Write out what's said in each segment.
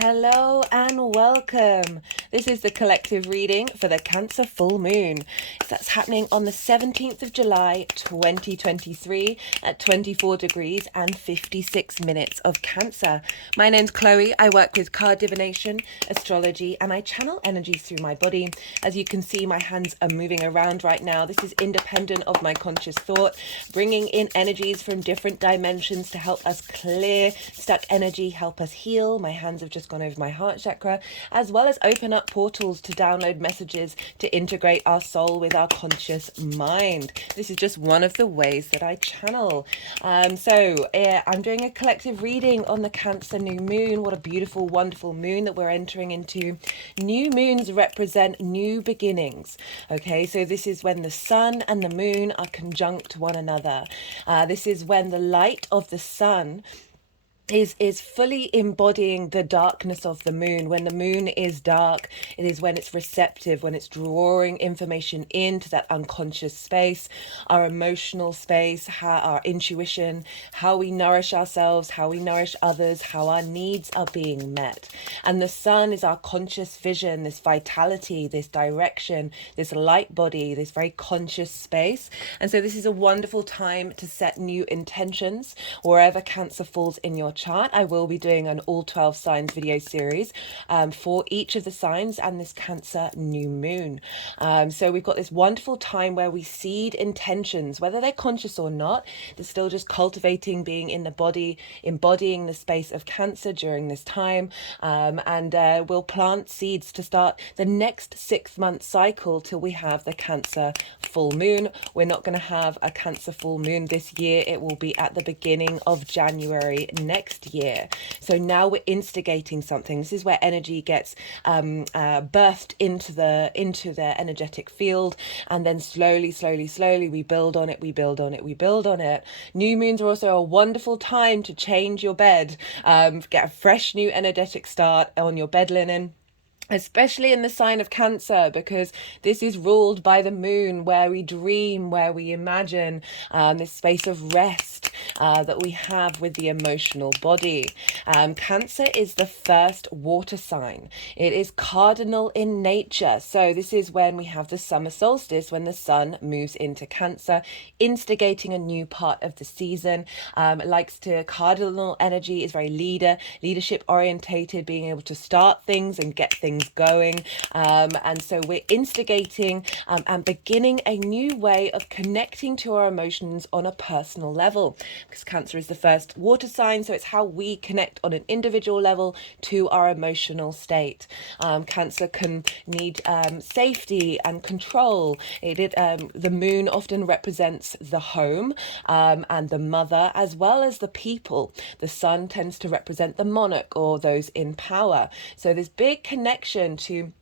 Hello and welcome. This is the collective reading for the Cancer full moon. That's happening on the 17th of July 2023 at 24 degrees and 56 minutes of Cancer. My name's Chloe. I work with card divination, astrology, and I channel energies through my body. As you can see, my hands are moving around right now. This is independent of my conscious thought, bringing in energies from different dimensions to help us clear stuck energy, help us heal. My hands have just gone over my heart chakra, as well as open up portals to download messages to integrate our soul with our conscious mind. This is just one of the ways that I channel. I'm doing a collective reading on the Cancer new moon. What a beautiful, wonderful moon that we're entering into. New moons represent new beginnings. Okay, so this is when the sun and the moon are conjunct one another. This is when the light of the sun is fully embodying the darkness of the moon. When the moon is dark, it is when it's receptive, when it's drawing information into that unconscious space, our emotional space, our intuition, how we nourish ourselves, how we nourish others, how our needs are being met. And the sun is our conscious vision, this vitality, this direction, this light body, this very conscious space. And so this is a wonderful time to set new intentions wherever Cancer falls in your chart. I will be doing an all 12 signs video series for each of the signs and this Cancer new moon. So we've got this wonderful time where we seed intentions, whether they're conscious or not. They're still just cultivating, being in the body, embodying the space of Cancer during this time. We'll plant seeds to start the next 6-month cycle till we have the Cancer full moon. We're not going to have a Cancer full moon this year. It will be at the beginning of January next year. So now we're instigating something. This is where energy gets birthed into the energetic field, and then slowly we build on it, we build on it, we build on it. New moons are also a wonderful time to change your bed, get a fresh new energetic start on your bed linen, especially in the sign of Cancer, because this is ruled by the moon, where we dream, where we imagine, this space of rest that we have with the emotional body. Cancer is the first water sign. It is cardinal in nature. So this is when we have the summer solstice, when the sun moves into Cancer, instigating a new part of the season. Cardinal energy is very leadership orientated, being able to start things and get things going. And so we're instigating and beginning a new way of connecting to our emotions on a personal level, because Cancer is the first water sign, so it's how we connect on an individual level to our emotional state. Cancer can need safety and control. The moon often represents the home and the mother, as well as the people. The sun tends to represent the monarch or those in power. So this big connection to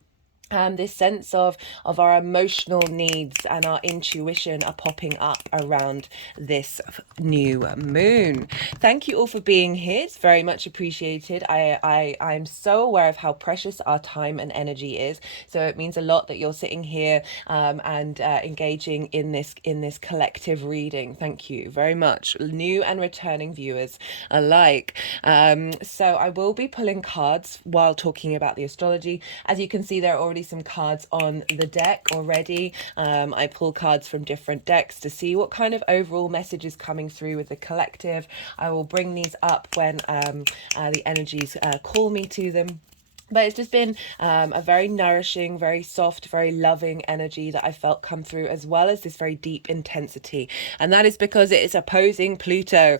this sense of our emotional needs and our intuition are popping up around this new moon. Thank you all for being here. It's very much appreciated. I'm so aware of how precious our time and energy is. So it means a lot that you're sitting here and engaging in this collective reading. Thank you very much, new and returning viewers alike. So I will be pulling cards while talking about the astrology. As you can see, there are already some cards on the deck already. I pull cards from different decks to see what kind of overall message is coming through with the collective. I will bring these up when the energies call me to them. But it's just been a very nourishing, very soft, very loving energy that I felt come through, as well as this very deep intensity. And that is because it is opposing Pluto,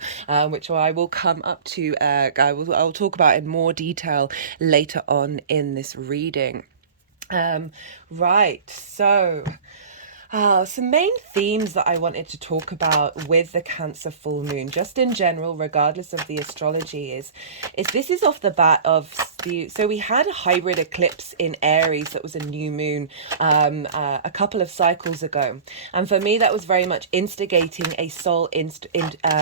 which I will come up to. I will talk about in more detail later on in this reading. Some main themes that I wanted to talk about with the Cancer full moon, just in general, regardless of the astrology, is this is off the bat of so we had a hybrid eclipse in Aries that was a new moon a couple of cycles ago, and for me that was very much instigating a soul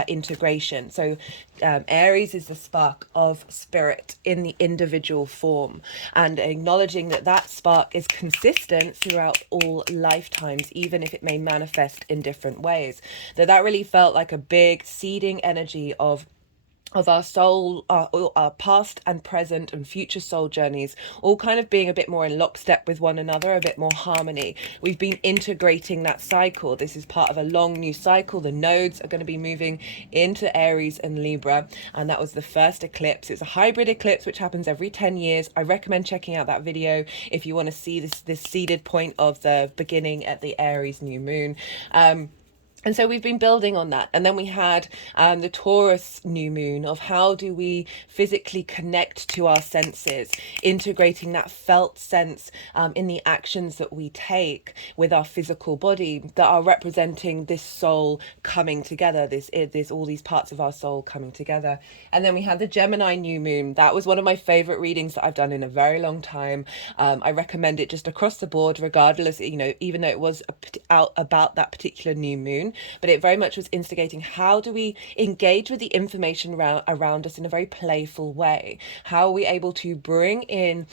integration. So Aries is the spark of spirit in the individual form, and acknowledging that spark is consistent throughout all lifetimes, even if it may manifest in different ways. That really felt like a big seeding energy of of our soul, our past and present and future soul journeys, all kind of being a bit more in lockstep with one another, a bit more harmony. We've been integrating that cycle. This is part of a long new cycle. The nodes are going to be moving into Aries and Libra, and that was the first eclipse. It's a hybrid eclipse which happens every 10 years. I recommend checking out that video if you want to see this seeded point of the beginning at the Aries new moon. And so we've been building on that. And then we had the Taurus new moon of how do we physically connect to our senses, integrating that felt sense in the actions that we take with our physical body that are representing this soul coming together, this all these parts of our soul coming together. And then we had the Gemini new moon. That was one of my favorite readings that I've done in a very long time. I recommend it just across the board, regardless, even though it was out about that particular new moon. But it very much was instigating how do we engage with the information around us in a very playful way? How are we able to bring in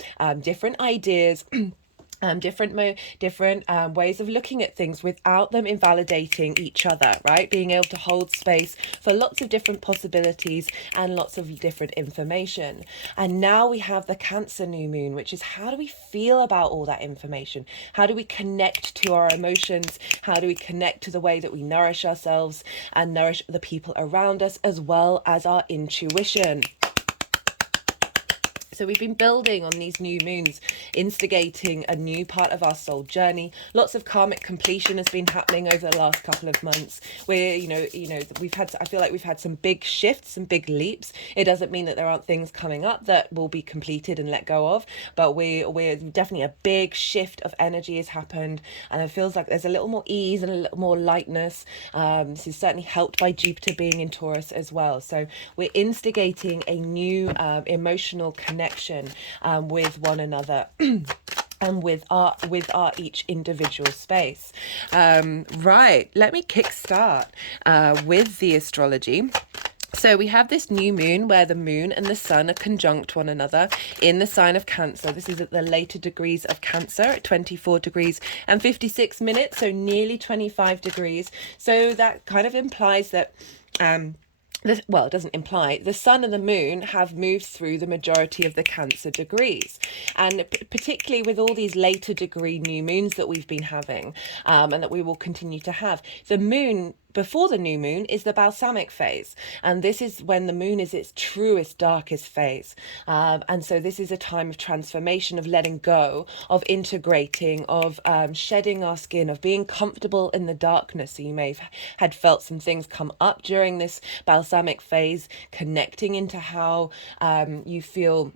different ideas, different ways of looking at things without them invalidating each other, right? Being able to hold space for lots of different possibilities and lots of different information. And now we have the Cancer new moon, which is how do we feel about all that information? How do we connect to our emotions? How do we connect to the way that we nourish ourselves and nourish the people around us, as well as our intuition? So we've been building on these new moons, instigating a new part of our soul journey. Lots of karmic completion has been happening over the last couple of months where, I feel like we've had some big shifts, some big leaps. It doesn't mean that there aren't things coming up that will be completed and let go of, but we're definitely a big shift of energy has happened. And it feels like there's a little more ease and a little more lightness. This is certainly helped by Jupiter being in Taurus as well. So we're instigating a new emotional connection with one another and with our each individual space. Right, let me kickstart with the astrology. So we have this new moon where the moon and the sun are conjunct one another in the sign of Cancer. This is at the later degrees of Cancer at 24 degrees and 56 minutes, so nearly 25 degrees. So that kind of implies that it doesn't imply, the sun and the moon have moved through the majority of the Cancer degrees. And particularly with all these later degree new moons that we've been having, and that we will continue to have, the moon before the new moon is the balsamic phase, and this is when the moon is its truest, darkest phase. And so this is a time of transformation, of letting go, of integrating, of shedding our skin, of being comfortable in the darkness. So you may have had felt some things come up during this balsamic phase, connecting into how you feel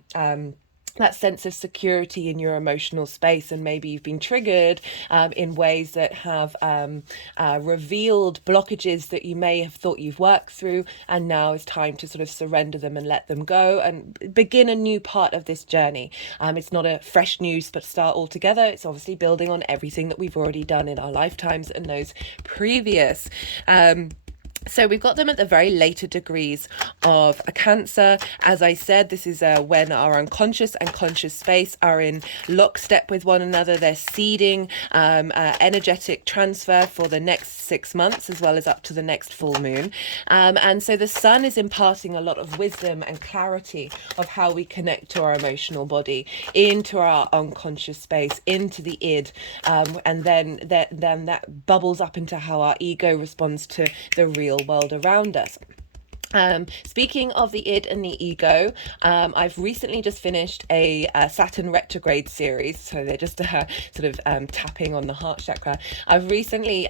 that sense of security in your emotional space, and maybe you've been triggered in ways that have revealed blockages that you may have thought you've worked through, and now it's time to sort of surrender them and let them go and begin a new part of this journey. It's not a fresh new start altogether. It's obviously building on everything that we've already done in our lifetimes and those previous. So we've got them at the very later degrees of a Cancer. As I said, this is when our unconscious and conscious space are in lockstep with one another. They're seeding energetic transfer for the next 6 months, as well as up to the next full moon. And so the sun is imparting a lot of wisdom and clarity of how we connect to our emotional body, into our unconscious space, into the id. And then that bubbles up into how our ego responds to the real world around us. Speaking of the id and the ego, I've recently just finished a Saturn retrograde series, so they're just sort of tapping on the heart chakra. I've recently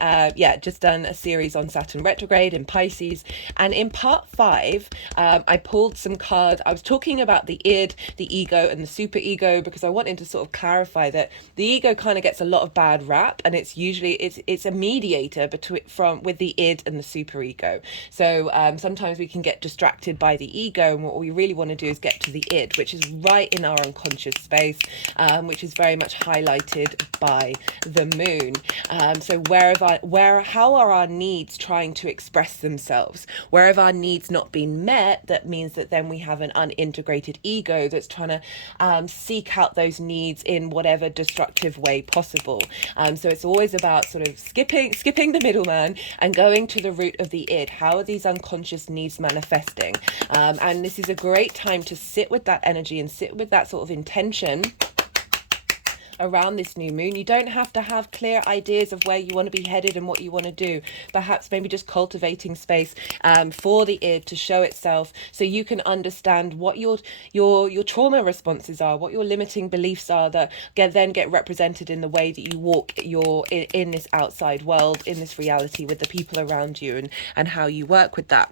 just done a series on Saturn retrograde in Pisces, and in part 5 I pulled some cards. I was talking about the id, the ego, and the super ego, because I wanted to sort of clarify that the ego kind of gets a lot of bad rap, and it's usually it's a mediator with the id and the super ego. So sometimes we can get distracted by the ego, and what we really want to do is get to the id, which is right in our unconscious space, which is very much highlighted by the moon. So how are our needs trying to express themselves? Where have our needs not been met? That means that then we have an unintegrated ego that's trying to seek out those needs in whatever destructive way possible. So it's always about sort of skipping the middleman and going to the root of the id. How are these unconscious needs is manifesting. And this is a great time to sit with that energy and sit with that sort of intention around this new moon. You don't have to have clear ideas of where you want to be headed and what you want to do. Perhaps maybe just cultivating space for the id to show itself, so you can understand what your trauma responses are, what your limiting beliefs are, that then get represented in the way that you walk in this outside world, in this reality, with the people around you, and how you work with that.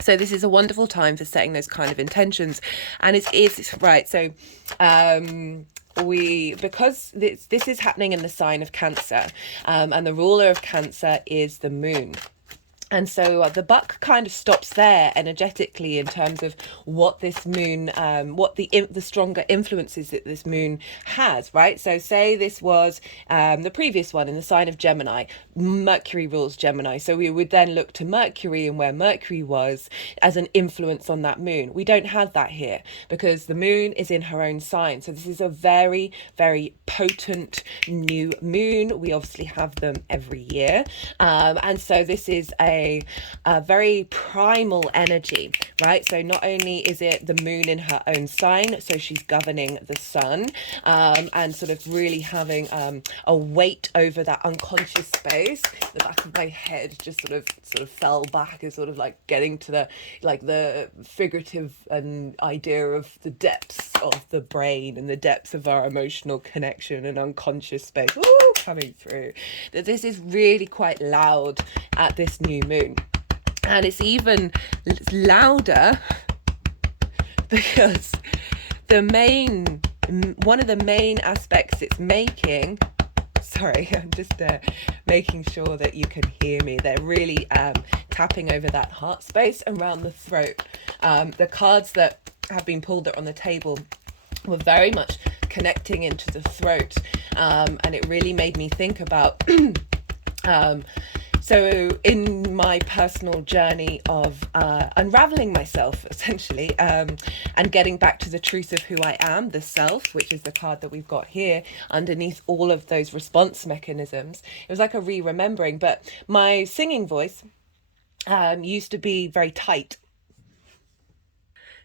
So this is a wonderful time for setting those kind of intentions. And it's right. So because this is happening in the sign of Cancer, and the ruler of Cancer is the moon. And so the buck kind of stops there energetically in terms of what this moon, what the stronger influences that this moon has, right? So say this was the previous one in the sign of Gemini. Mercury rules Gemini. So we would then look to Mercury and where Mercury was as an influence on that moon. We don't have that here because the moon is in her own sign. So this is a very, very potent new moon. We obviously have them every year. And so this is a very primal energy, right? So not only is it the moon in her own sign, so she's governing the sun, and sort of really having a weight over that unconscious space. The back of my head just sort of fell back, as sort of like getting to the figurative idea of the depths of the brain and the depths of our emotional connection and unconscious space. Ooh, coming through. That this is really quite loud at this new moon. And it's even louder because one of the main aspects it's making, sorry, I'm just making sure that you can hear me. They're really tapping over that heart space around the throat. The cards that have been pulled that are on the table were very much connecting into the throat, and it really made me think about so in my personal journey of unraveling myself, essentially, and getting back to the truth of who I am, the self, which is the card that we've got here underneath all of those response mechanisms. It was like a re-remembering, but my singing voice used to be very tight.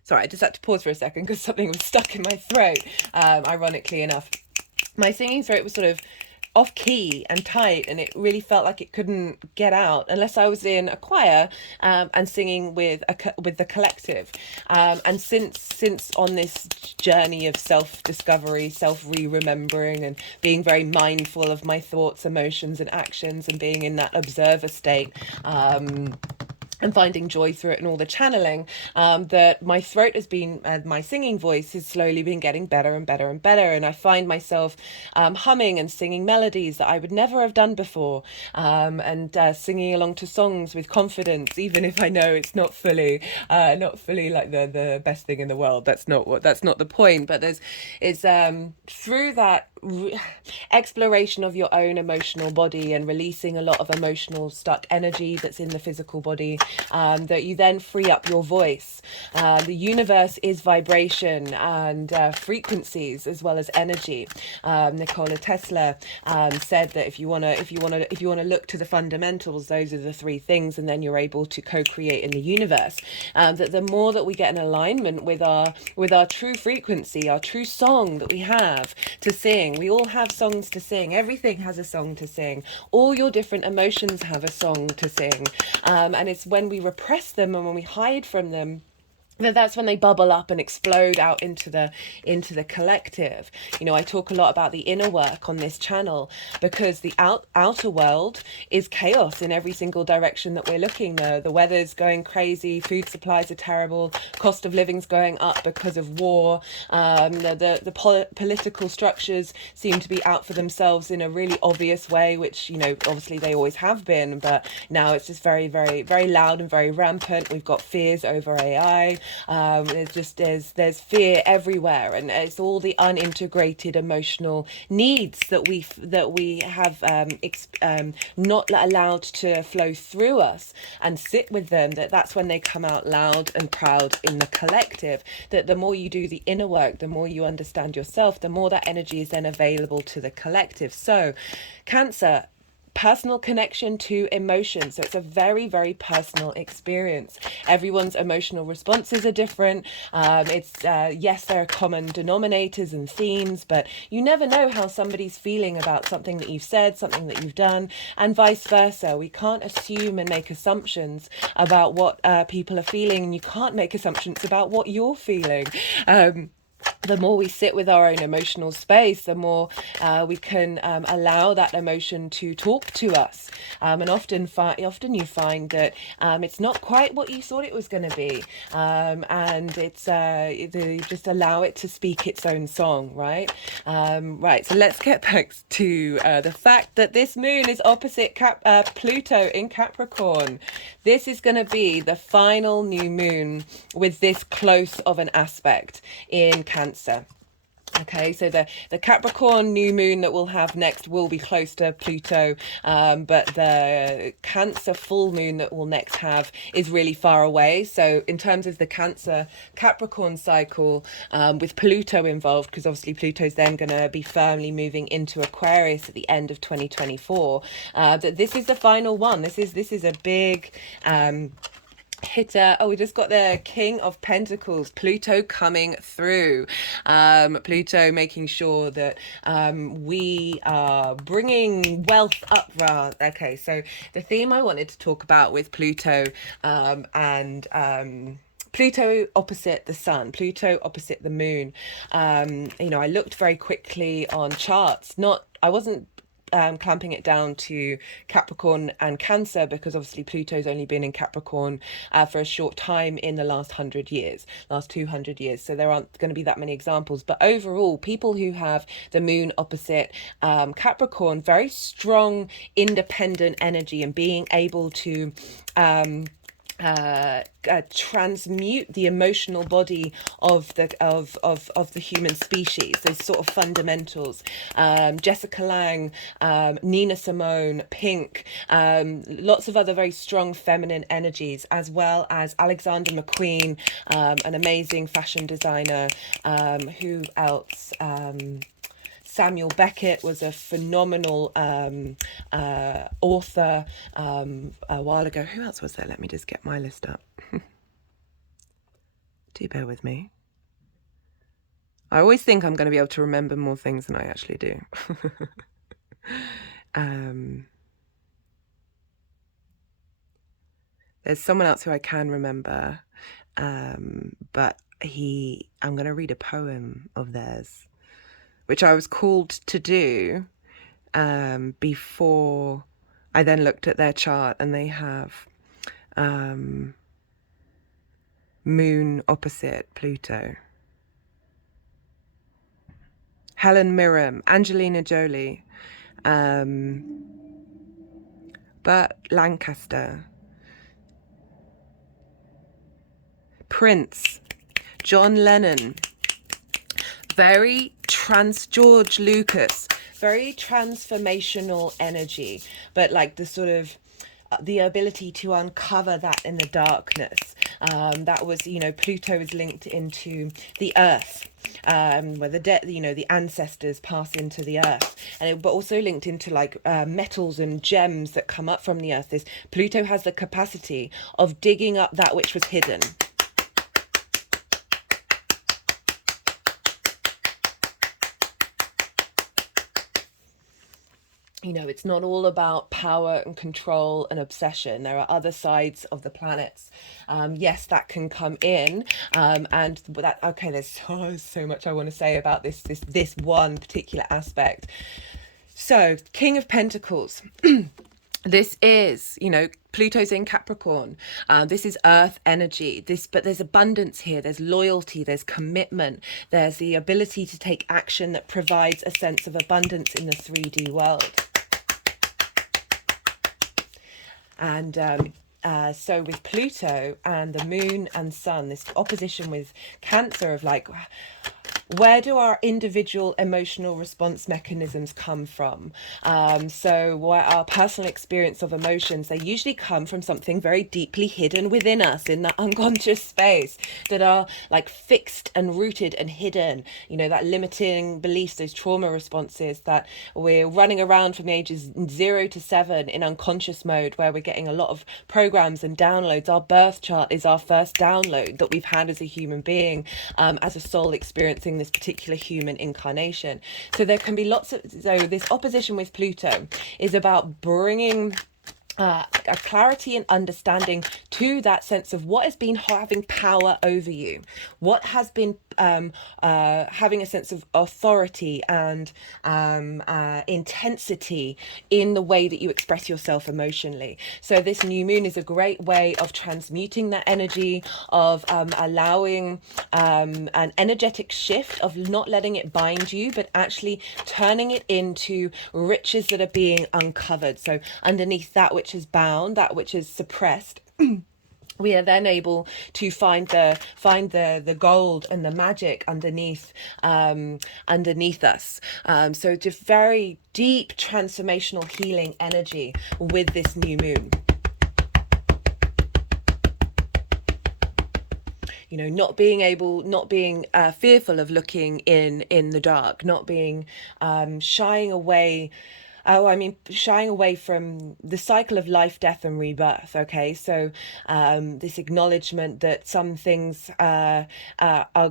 Sorry, I just had to pause for a second because something was stuck in my throat, ironically enough. My singing throat was sort of off key and tight, and it really felt like it couldn't get out unless I was in a choir and singing with the collective. And since on this journey of self-discovery, self-remembering, and being very mindful of my thoughts, emotions, and actions, and being in that observer state, and finding joy through it and all the channeling, that my throat has been, my singing voice has slowly been getting better and better and better. And I find myself humming and singing melodies that I would never have done before, and singing along to songs with confidence, even if I know it's not fully like the best thing in the world. That's not the point. But it's through that exploration of your own emotional body and releasing a lot of emotional stuck energy that's in the physical body, that you then free up your voice. The universe is vibration and frequencies as well as energy. Nikola Tesla said that if you want to look to the fundamentals, those are the three things, and then you're able to co-create in the universe. That the more that we get in alignment with our true frequency, our true song that we have to sing. We all have songs to sing. Everything has a song to sing. All your different emotions have a song to sing. And it's when we repress them and when we hide from them, that's when they bubble up and explode out into the collective. You know, I talk a lot about the inner work on this channel because the outer world is chaos in every single direction that we're looking. The weather's going crazy, food supplies are terrible, cost of living's going up because of war. The political structures seem to be out for themselves in a really obvious way, which, you know, obviously they always have been, but now it's just very, very, very loud and very rampant. We've got fears over AI. There's fear everywhere, and it's all the unintegrated emotional needs that we have not allowed to flow through us and sit with them. That's when they come out loud and proud in the collective. That the more you do the inner work, the more you understand yourself, the more that energy is then available to the collective. So Cancer, personal connection to emotion. So it's a very, very personal experience. Everyone's emotional responses are different. Yes, there are common denominators and themes, but you never know how somebody's feeling about something that you've said, something that you've done, and vice versa. We can't assume and make assumptions about what people are feeling, and you can't make assumptions about what you're feeling. The more we sit with our own emotional space, the more we can allow that emotion to talk to us. And often you find that it's not quite what you thought it was going to be. And you just allow it to speak its own song, right? Right, so let's get back to the fact that this moon is opposite Pluto in Capricorn. This is going to be the final new moon with this close of an aspect in Cancer. Okay, so the Capricorn new moon that we'll have next will be close to Pluto, but the Cancer full moon that we'll next have is really far away. So in terms of the Cancer Capricorn cycle, with Pluto involved, because obviously Pluto's then going to be firmly moving into Aquarius at the end of 2024, that this is the final one. This is a big hitter. Oh, we just got the King of Pentacles, Pluto coming through. Pluto making sure that we are bringing wealth up. Okay, so the theme I wanted to talk about with Pluto and Pluto opposite the sun, Pluto opposite the moon. I looked very quickly on charts. I wasn't clamping it down to Capricorn and Cancer, because obviously Pluto's only been in Capricorn for a short time in the last 200 years. So there aren't going to be that many examples. But overall, people who have the moon opposite Capricorn, very strong, independent energy, and being able to transmute the emotional body of the human species, those sort of fundamentals. Jessica Lange, Nina Simone, Pink, lots of other very strong feminine energies, as well as Alexander McQueen, an amazing fashion designer. Who else? Samuel Beckett was a phenomenal author a while ago. Who else was there? Let me just get my list up. Do bear with me. I always think I'm going to be able to remember more things than I actually do. There's someone else who I can remember, but I'm going to read a poem of theirs, which I was called to do before I then looked at their chart, and they have moon opposite Pluto. Helen Mirren, Angelina Jolie, Burt Lancaster, Prince, John Lennon, George Lucas, very transformational energy, but like the sort of the ability to uncover that in the darkness. That was, Pluto is linked into the earth, where the ancestors pass into the earth, but also linked into like metals and gems that come up from the earth. Pluto has the capacity of digging up that which was hidden. It's not all about power and control and obsession. There are other sides of the planets. Yes, that can come in. There's so much I want to say about this one particular aspect. So, King of Pentacles. This is, Pluto's in Capricorn. This is earth energy. But there's abundance here. There's loyalty. There's commitment. There's the ability to take action that provides a sense of abundance in the 3D world. And so with Pluto and the moon and sun, this opposition with Cancer of like, where do our individual emotional response mechanisms come from? So what our personal experience of emotions, they usually come from something very deeply hidden within us in that unconscious space that are like fixed and rooted and hidden, that limiting beliefs, those trauma responses that we're running around from the ages 0 to 7 in unconscious mode, where we're getting a lot of programs and downloads. Our birth chart is our first download that we've had as a human being, as a soul experiencing this particular human incarnation. So there can be so this opposition with Pluto is about bringing a clarity and understanding to that sense of what has been having power over you, what has been having a sense of authority and intensity in the way that you express yourself emotionally. So this new moon is a great way of transmuting that energy, of allowing an energetic shift, of not letting it bind you, but actually turning it into riches that are being uncovered. So underneath that which is bound, that which is suppressed, we are then able to find the gold and the magic underneath us. So just very deep transformational healing energy with this new moon. Not being fearful of looking in the dark, not being shying away. Shying away from the cycle of life, death, and rebirth. Okay, so this acknowledgement that some things are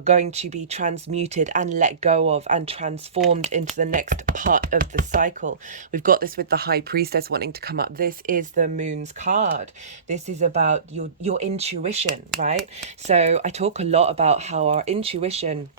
going to be transmuted and let go of and transformed into the next part of the cycle. We've got this with the High Priestess wanting to come up. This is the Moon's card. This is about your intuition, right? So I talk a lot about how our intuition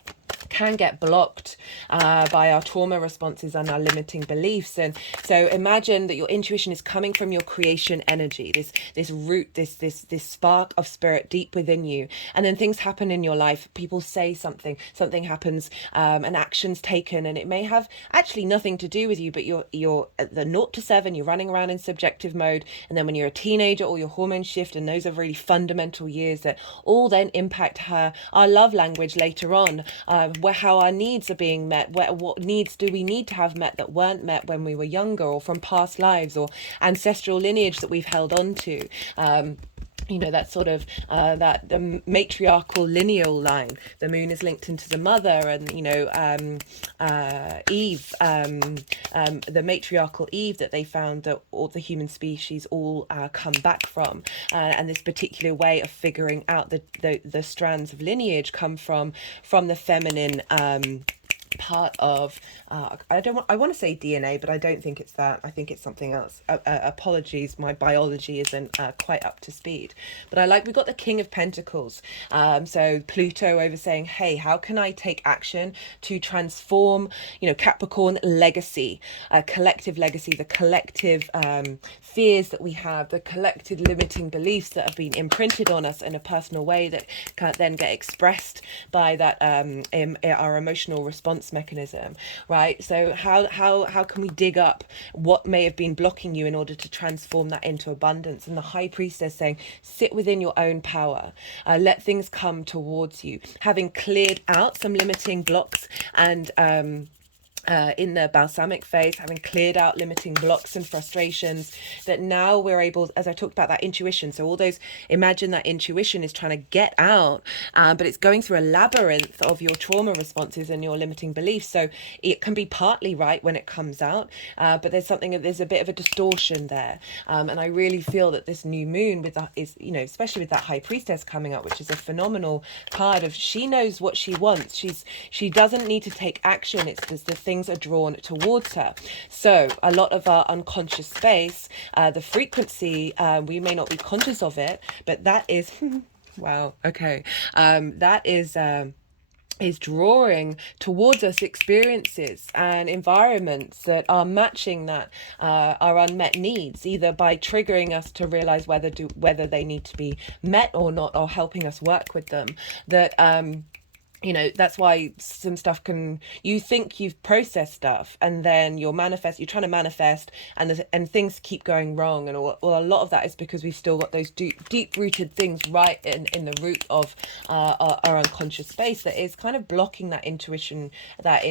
can get blocked by our trauma responses and our limiting beliefs. And so imagine that your intuition is coming from your creation energy, this root, this spark of spirit deep within you. And then things happen in your life. People say something happens, an action's taken, and it may have actually nothing to do with you, but you're at the 0 to 7, you're running around in subjective mode. And then when you're a teenager, all your hormones shift, and those are really fundamental years that all then impact our love language later on, how our needs are being met, what needs do we need to have met that weren't met when we were younger, or from past lives or ancestral lineage that we've held on to. That sort of that matriarchal lineal line. The moon is linked into the mother, and Eve, the matriarchal Eve that they found that all the human species all come back from, and this particular way of figuring out the strands of lineage come from the feminine part of I want to say DNA, but I don't think it's that. I think it's something else. Apologies, my biology isn't quite up to speed. But we've got the King of Pentacles, so Pluto over saying, hey, how can I take action to transform Capricorn legacy, collective legacy, the collective fears that we have, the collective limiting beliefs that have been imprinted on us in a personal way that can then get expressed by that our emotional response mechanism, right? So how can we dig up what may have been blocking you in order to transform that into abundance? And the High Priestess saying, sit within your own power, let things come towards you, having cleared out some limiting blocks and in the balsamic phase, having cleared out limiting blocks and frustrations, that now we're able, as I talked about, that intuition. So all those, imagine that intuition is trying to get out, but it's going through a labyrinth of your trauma responses and your limiting beliefs. So it can be partly right when it comes out, but there's a bit of a distortion there. And I really feel that this new moon especially with that High Priestess coming up, which is a phenomenal card of, she knows what she wants. She doesn't need to take action. It's just the things are drawn towards her. So a lot of our unconscious space, the frequency, we may not be conscious of it, but that is wow, okay, that is drawing towards us experiences and environments that are matching that our unmet needs, either by triggering us to realize whether they need to be met or not, or helping us work with them. That you know, that's why some stuff can, you think you've processed stuff, and then you're trying to manifest, and things keep going wrong. And well, a lot of that is because we've still got those deep rooted things right in the root of our unconscious space, that is kind of blocking that intuition, that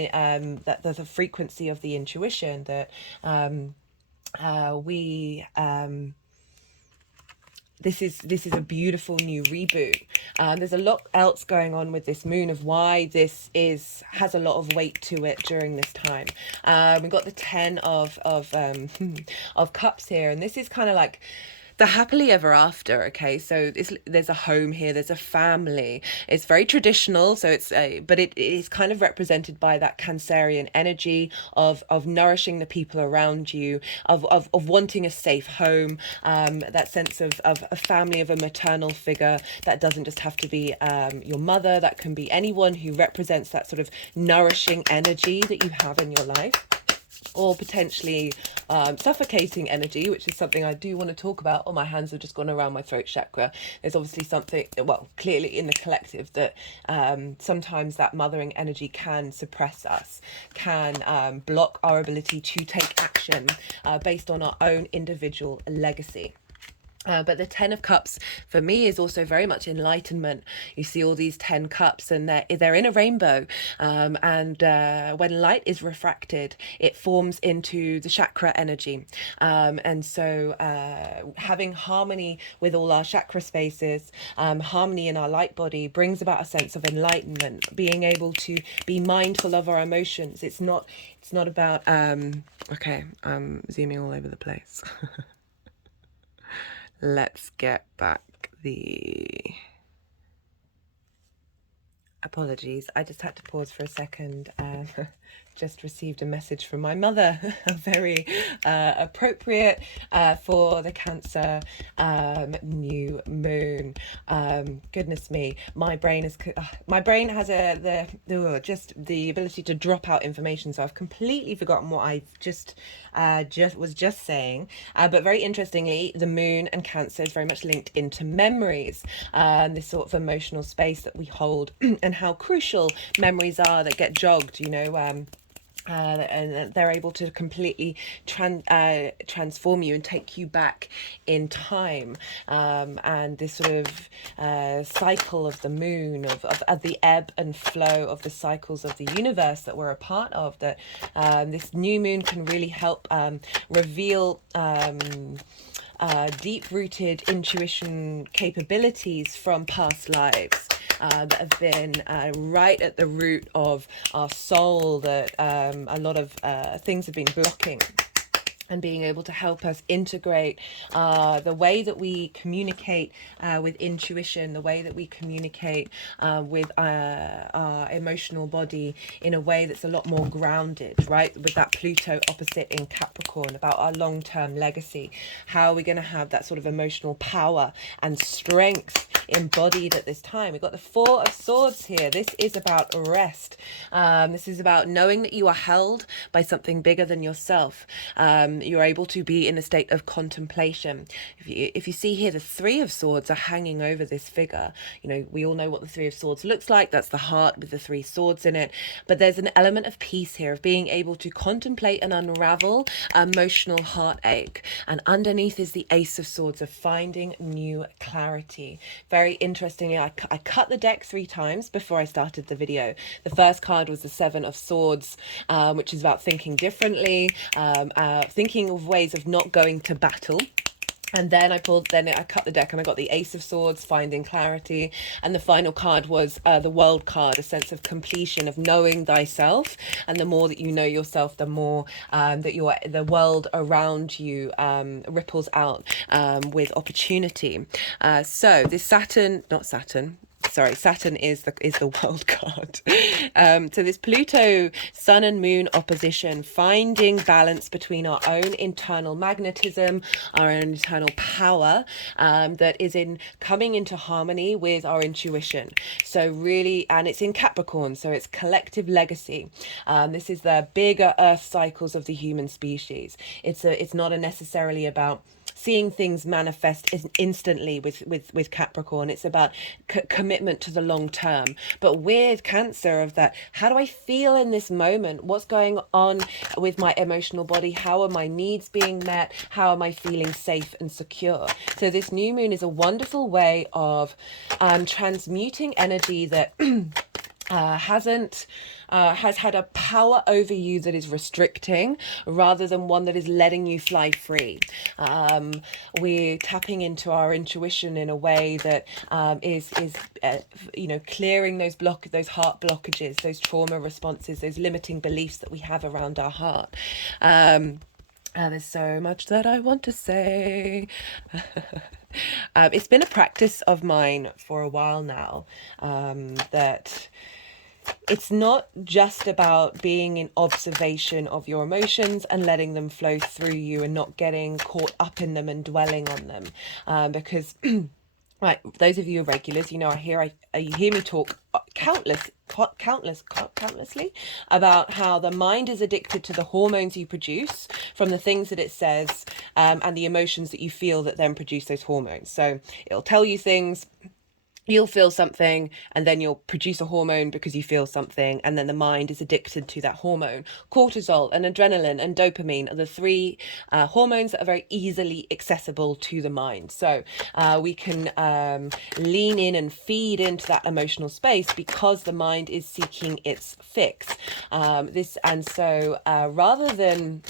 there's a frequency of the intuition that we this is a beautiful new reboot. There's a lot else going on with this moon of why this has a lot of weight to it during this time. We've got the 10 of cups here, and this is kind of like the happily ever after. Okay, so there's a home here, there's a family. It's very traditional, so but it is kind of represented by that Cancerian energy of nourishing the people around you, of wanting a safe home, that sense of a family, of a maternal figure. That doesn't just have to be your mother, that can be anyone who represents that sort of nourishing energy that you have in your life. Or potentially suffocating energy, which is something I do want to talk about. Oh, my hands have just gone around my throat chakra. There's obviously something, well, clearly in the collective, that sometimes that mothering energy can suppress us, can block our ability to take action based on our own individual legacy. But the 10 of cups for me is also very much enlightenment. You see all these 10 cups, and they're in a rainbow, and when light is refracted, it forms into the chakra energy, and so having harmony with all our chakra spaces, harmony in our light body, brings about a sense of enlightenment, being able to be mindful of our emotions. It's not about okay, I'm zooming all over the place. Let's get back the apologies. I just had to pause for a second. Just received a message from my mother, very appropriate for the Cancer new moon. Goodness me, my brain has just the ability to drop out information, so I've completely forgotten what I just was saying. But very interestingly, the moon and Cancer is very much linked into memories, this sort of emotional space that we hold, and how crucial memories are that get jogged, you know. And they're able to completely transform you and take you back in time, and this sort of cycle of the moon, of the ebb and flow of the cycles of the universe that we're a part of, that this new moon can really help reveal deep-rooted intuition capabilities from past lives that have been right at the root of our soul, that a lot of things have been blocking, and being able to help us integrate the way that we communicate with intuition, the way that we communicate with our emotional body in a way that's a lot more grounded, right? With that Pluto opposite in Capricorn, about our long-term legacy. How are we going to have that sort of emotional power and strength embodied at this time? We've got the Four of Swords here. This is about rest. This is about knowing that you are held by something bigger than yourself. You're able to be in a state of contemplation. If you see here, the Three of Swords are hanging over this figure. You know, we all know what the Three of Swords looks like. That's the heart with the three swords in it. But there's an element of peace here, of being able to contemplate and unravel emotional heartache. And underneath is the Ace of Swords, of finding new clarity. Very interestingly, I cut the deck 3 times before I started the video. The first card was the Seven of Swords, which is about thinking differently, thinking of ways of not going to battle. And then I cut the deck and I got the Ace of Swords, finding clarity. And the final card was the World card, a sense of completion, of knowing thyself. And the more that you know yourself, the more that the world around you ripples out with opportunity. So this Saturn is the World card. So this Pluto, Sun and Moon opposition, finding balance between our own internal magnetism, our own internal power, that is in coming into harmony with our intuition. So really, and it's in Capricorn, so it's collective legacy. This is the bigger earth cycles of the human species. It's not necessarily about seeing things manifest instantly with Capricorn. It's about commitment to the long term. But with Cancer, of that, how do I feel in this moment? What's going on with my emotional body? How are my needs being met? How am I feeling safe and secure? So this new moon is a wonderful way of transmuting energy that has had a power over you that is restricting, rather than one that is letting you fly free. We're tapping into our intuition in a way that is clearing those heart blockages, those trauma responses, those limiting beliefs that we have around our heart. There's so much that I want to say. It's been a practice of mine for a while now, that it's not just about being in observation of your emotions and letting them flow through you and not getting caught up in them and dwelling on them, because right, those of you regulars, you hear me talk countlessly about how the mind is addicted to the hormones you produce from the things that it says, and the emotions that you feel that then produce those hormones. So it'll tell you things, you'll feel something, and then you'll produce a hormone because you feel something, and then the mind is addicted to that hormone. Cortisol and adrenaline and dopamine are the three hormones that are very easily accessible to the mind. So we can lean in and feed into that emotional space because the mind is seeking its fix. Rather than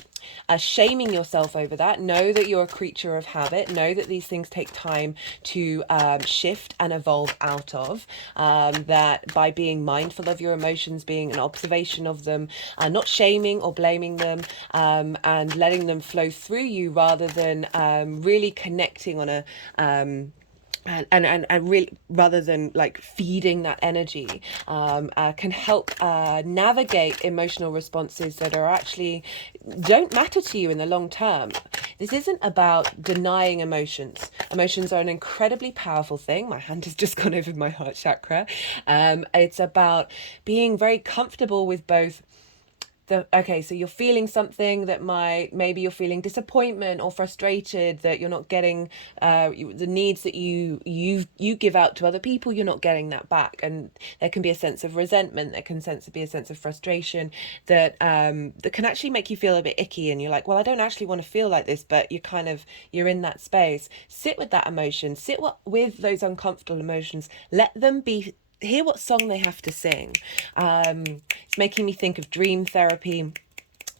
shaming yourself over that, know that you're a creature of habit. Know that these things take time to shift and evolve out of. That by being mindful of your emotions, being an observation of them, not shaming or blaming them, and letting them flow through you, rather than really connecting on a and really, rather than like feeding that energy, can help navigate emotional responses that are actually don't matter to you in the long term. This isn't about denying emotions. Emotions are an incredibly powerful thing. My hand has just gone over my heart chakra. It's about being very comfortable with both. So you're feeling something that maybe you're feeling disappointment or frustrated that you're not getting the needs that you give out to other people, you're not getting that back, and there can be a sense of resentment, there can be a sense of frustration that can actually make you feel a bit icky, and you're like, well, I don't actually want to feel like this, but you're in that space. Sit with that emotion, with those uncomfortable emotions, let them be. Hear what song they have to sing. It's making me think of dream therapy.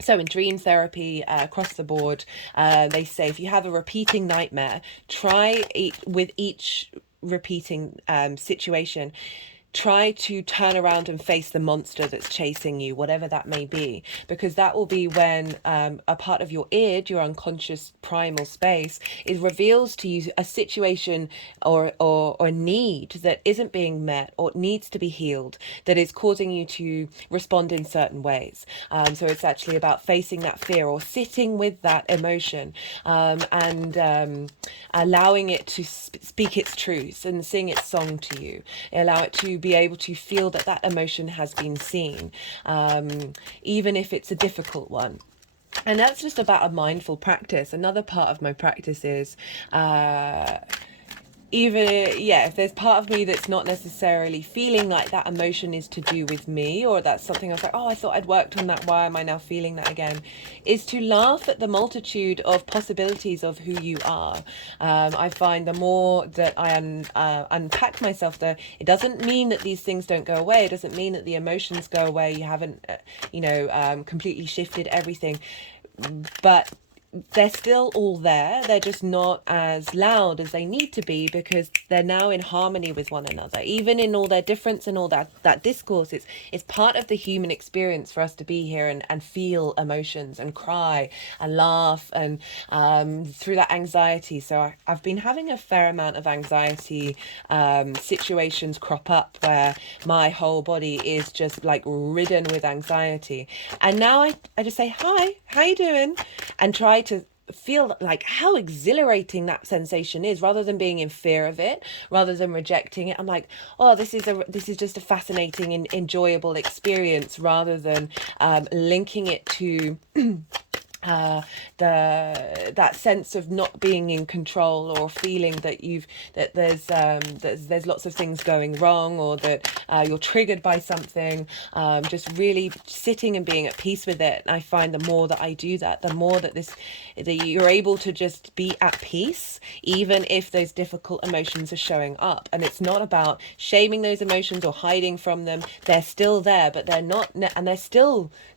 So in dream therapy, across the board, they say if you have a repeating nightmare, with each repeating situation, try to turn around and face the monster that's chasing you, whatever that may be, because that will be when a part of your id, your unconscious primal space, reveals to you a situation or a need that isn't being met or needs to be healed, that is causing you to respond in certain ways. So it's actually about facing that fear or sitting with that emotion, and allowing it to speak its truth and sing its song to you. Allow it to be able to feel that emotion has been seen, even if it's a difficult one. And that's just about a mindful practice. Another part of my practice is if there's part of me that's not necessarily feeling like that emotion is to do with me, or that's something I was like, oh, I thought I'd worked on that, why am I now feeling that again, is to laugh at the multitude of possibilities of who you are. I find the more that I unpack myself, it doesn't mean that these things don't go away, it doesn't mean that the emotions go away, you haven't completely shifted everything, but they're still all there. They're just not as loud as they need to be, because they're now in harmony with one another. Even in all their difference and all that discourse, it's part of the human experience for us to be here and feel emotions and cry and laugh and through that anxiety. So I've been having a fair amount of anxiety situations crop up where my whole body is just like ridden with anxiety. And now I just say, hi, how you doing? And try to feel like how exhilarating that sensation is, rather than being in fear of it, rather than rejecting it. I'm like, oh, this is just a fascinating and enjoyable experience, rather than linking it to uh, that sense of not being in control, or feeling that there's lots of things going wrong, or that you're triggered by something. Just really sitting and being at peace with it. I find the more that I do that, the more that you're able to just be at peace, even if those difficult emotions are showing up. And it's not about shaming those emotions or hiding from them. They're still there, but they're not, and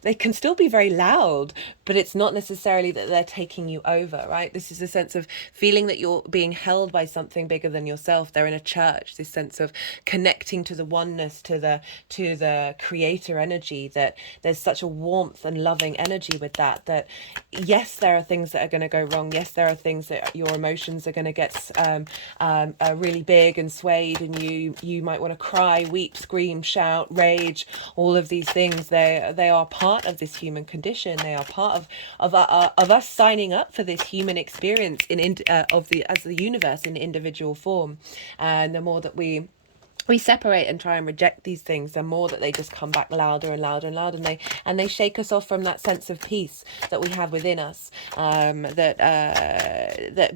they can still be very loud, but it's not necessarily that they're taking you over, right? This is a sense of feeling that you're being held by something bigger than yourself. They're in a church, this sense of connecting to the oneness, to the creator energy, that there's such a warmth and loving energy with that yes, there are things that are going to go wrong. Yes, there are things that your emotions are going to get really big and swayed, and you might want to cry, weep, scream, shout, rage. All of these things, they are part of this human condition. They are part of us signing up for this human experience as the universe in individual form. And the more that we separate and try and reject these things, the more that they just come back louder and louder and louder, and they shake us off from that sense of peace that we have within us, that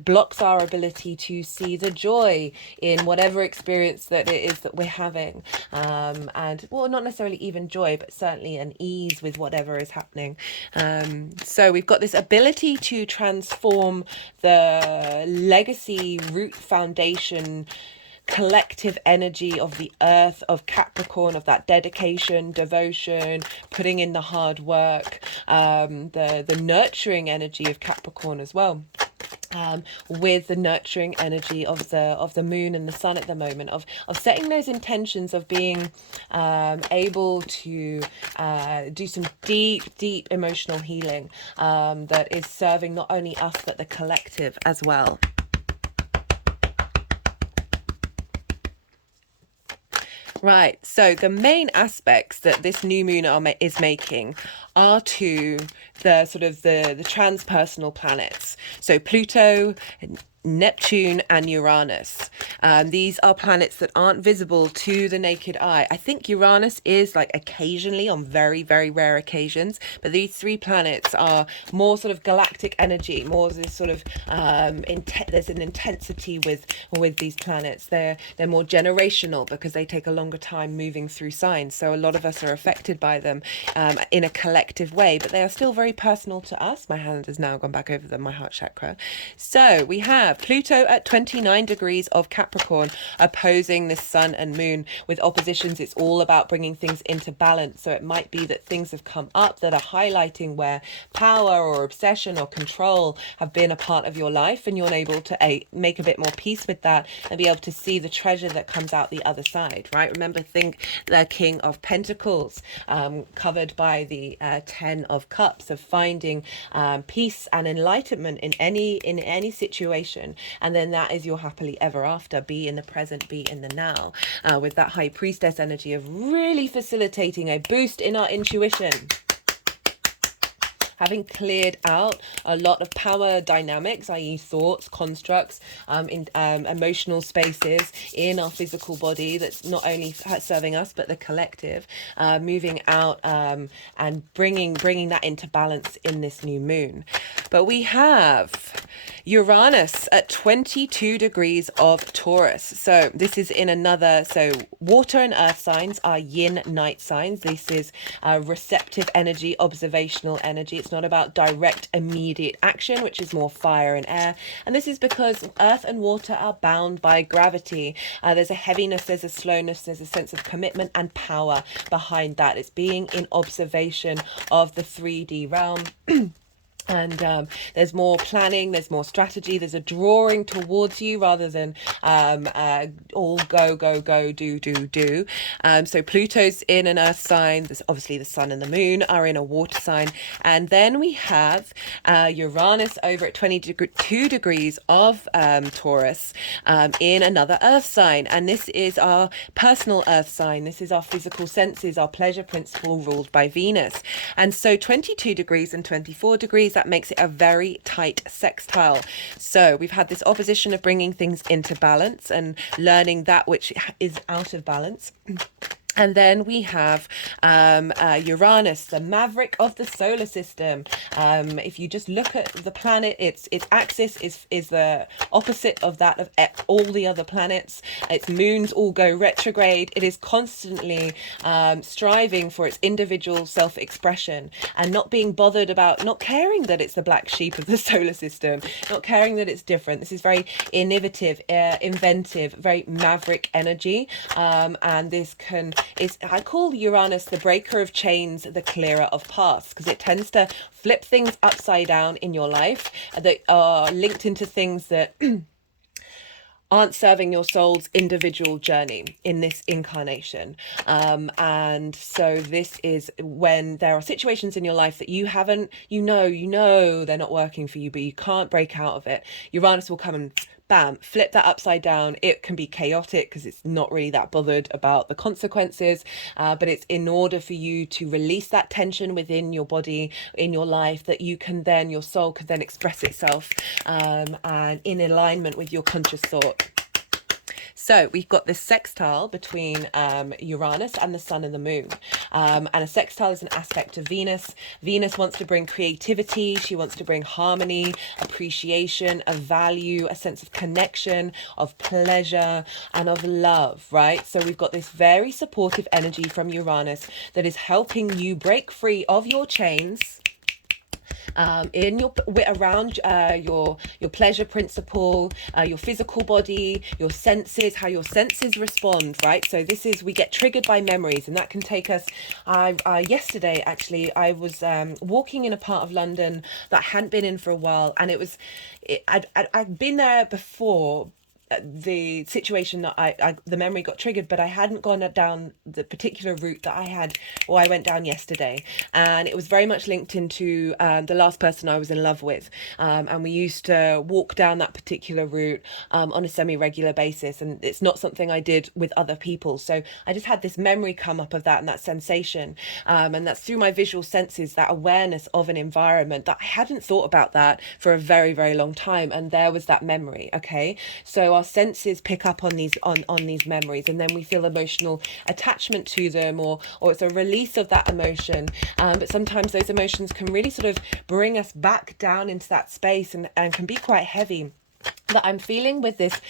blocks our ability to see the joy in whatever experience that it is that we're having, and well, not necessarily even joy, but certainly an ease with whatever is happening. So we've got this ability to transform the legacy, root, foundation, collective energy of the earth, of Capricorn, of that dedication, devotion, putting in the hard work, the nurturing energy of Capricorn as well. With the nurturing energy of the moon and the sun at the moment, of setting those intentions of being able to do some deep emotional healing, that is serving not only us but the collective as well. Right, so the main aspects that this new moon is making are to the transpersonal planets. So Pluto, Neptune and Uranus. These are planets that aren't visible to the naked eye. I think Uranus is like occasionally, on very, very rare occasions, but these three planets are more sort of galactic energy, more this sort of there's an intensity with these planets. They're more generational because they take a longer time moving through signs. So a lot of us are affected by them in a collective way, but they are still very personal to us. My hand has now gone back over my heart chakra. So we have Pluto at 29 degrees of Capricorn opposing this sun and moon. With oppositions, it's all about bringing things into balance. So it might be that things have come up that are highlighting where power or obsession or control have been a part of your life, and you're able to make a bit more peace with that and be able to see the treasure that comes out the other side, right? Remember, think the King of Pentacles, covered by the 10 of Cups, of finding peace and enlightenment in any situation. And then that is your happily ever after. Be in the present, be in the now, with that High Priestess energy of really facilitating a boost in our intuition. Having cleared out a lot of power dynamics, i.e. thoughts, constructs, emotional spaces in our physical body that's not only serving us but the collective, moving out and bringing that into balance in this new moon. But we have Uranus at 22 degrees of Taurus. So this is in so water and earth signs are yin night signs. This is receptive energy, observational energy. It's not about direct, immediate action, which is more fire and air. And this is because earth and water are bound by gravity. There's a heaviness, there's a slowness, there's a sense of commitment and power behind that. It's being in observation of the 3D realm. And there's more planning, there's more strategy, there's a drawing towards you rather than all go, do. So Pluto's in an earth sign. There's obviously the sun and the moon are in a water sign. And then we have Uranus over at 22 degrees of Taurus in another earth sign. And this is our personal earth sign. This is our physical senses, our pleasure principle ruled by Venus. And so 22 degrees and 24 degrees, that makes it a very tight sextile. So we've had this opposition of bringing things into balance and learning that which is out of balance. And then we have Uranus, the maverick of the solar system. If you just look at the planet, its axis is the opposite of that of all the other planets. Its moons all go retrograde. It is constantly striving for its individual self-expression and not being bothered about, not caring that it's the black sheep of the solar system, not caring that it's different. This is very innovative, inventive, very maverick energy. And this I call Uranus the breaker of chains, the clearer of paths, because it tends to flip things upside down in your life that are linked into things that aren't serving your soul's individual journey in this incarnation. And so this is when there are situations in your life that you haven't, you know they're not working for you, but you can't break out of it. Uranus will come and bam, flip that upside down. It can be chaotic because it's not really that bothered about the consequences, but it's in order for you to release that tension within your body, in your life, that you can then, your soul can then express itself and in alignment with your conscious thought. So we've got this sextile between Uranus and the sun and the moon. And a sextile is an aspect of Venus. Venus wants to bring creativity. She wants to bring harmony, appreciation, a value, a sense of connection, of pleasure, and of love, right? So we've got this very supportive energy from Uranus that is helping you break free of your chains, in your around your pleasure principle, your physical body, your senses, how your senses respond, right? So this is, we get triggered by memories, and that can take us. Yesterday actually I was walking in a part of London that I hadn't been in for a while, and I'd been there before, the situation that the memory got triggered, but I hadn't gone down the particular route that I went down yesterday, and it was very much linked into the last person I was in love with, and we used to walk down that particular route on a semi-regular basis, and it's not something I did with other people, so I just had this memory come up of that and that sensation, and that's through my visual senses, that awareness of an environment that I hadn't thought about that for a very, very long time, and there was that memory. Okay, so our senses pick up on these memories, and then we feel emotional attachment to them, or it's a release of that emotion, but sometimes those emotions can really sort of bring us back down into that space, and can be quite heavy. That I'm feeling with this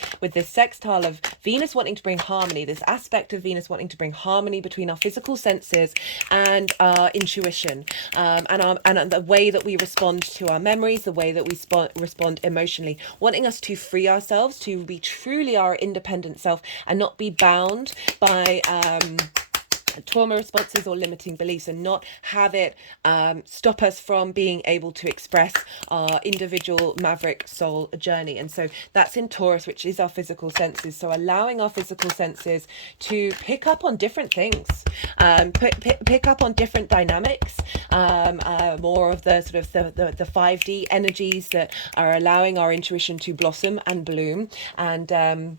sextile of Venus wanting to bring harmony, this aspect of Venus wanting to bring harmony between our physical senses and our intuition, and the way that we respond to our memories, the way that we respond emotionally, wanting us to free ourselves, to be truly our independent self, and not be bound by trauma responses or limiting beliefs, and not have it stop us from being able to express our individual maverick soul journey. And so that's in Taurus, which is our physical senses. So allowing our physical senses to pick up on different things, pick up on different dynamics, more of the sort of the 5D energies that are allowing our intuition to blossom and bloom, and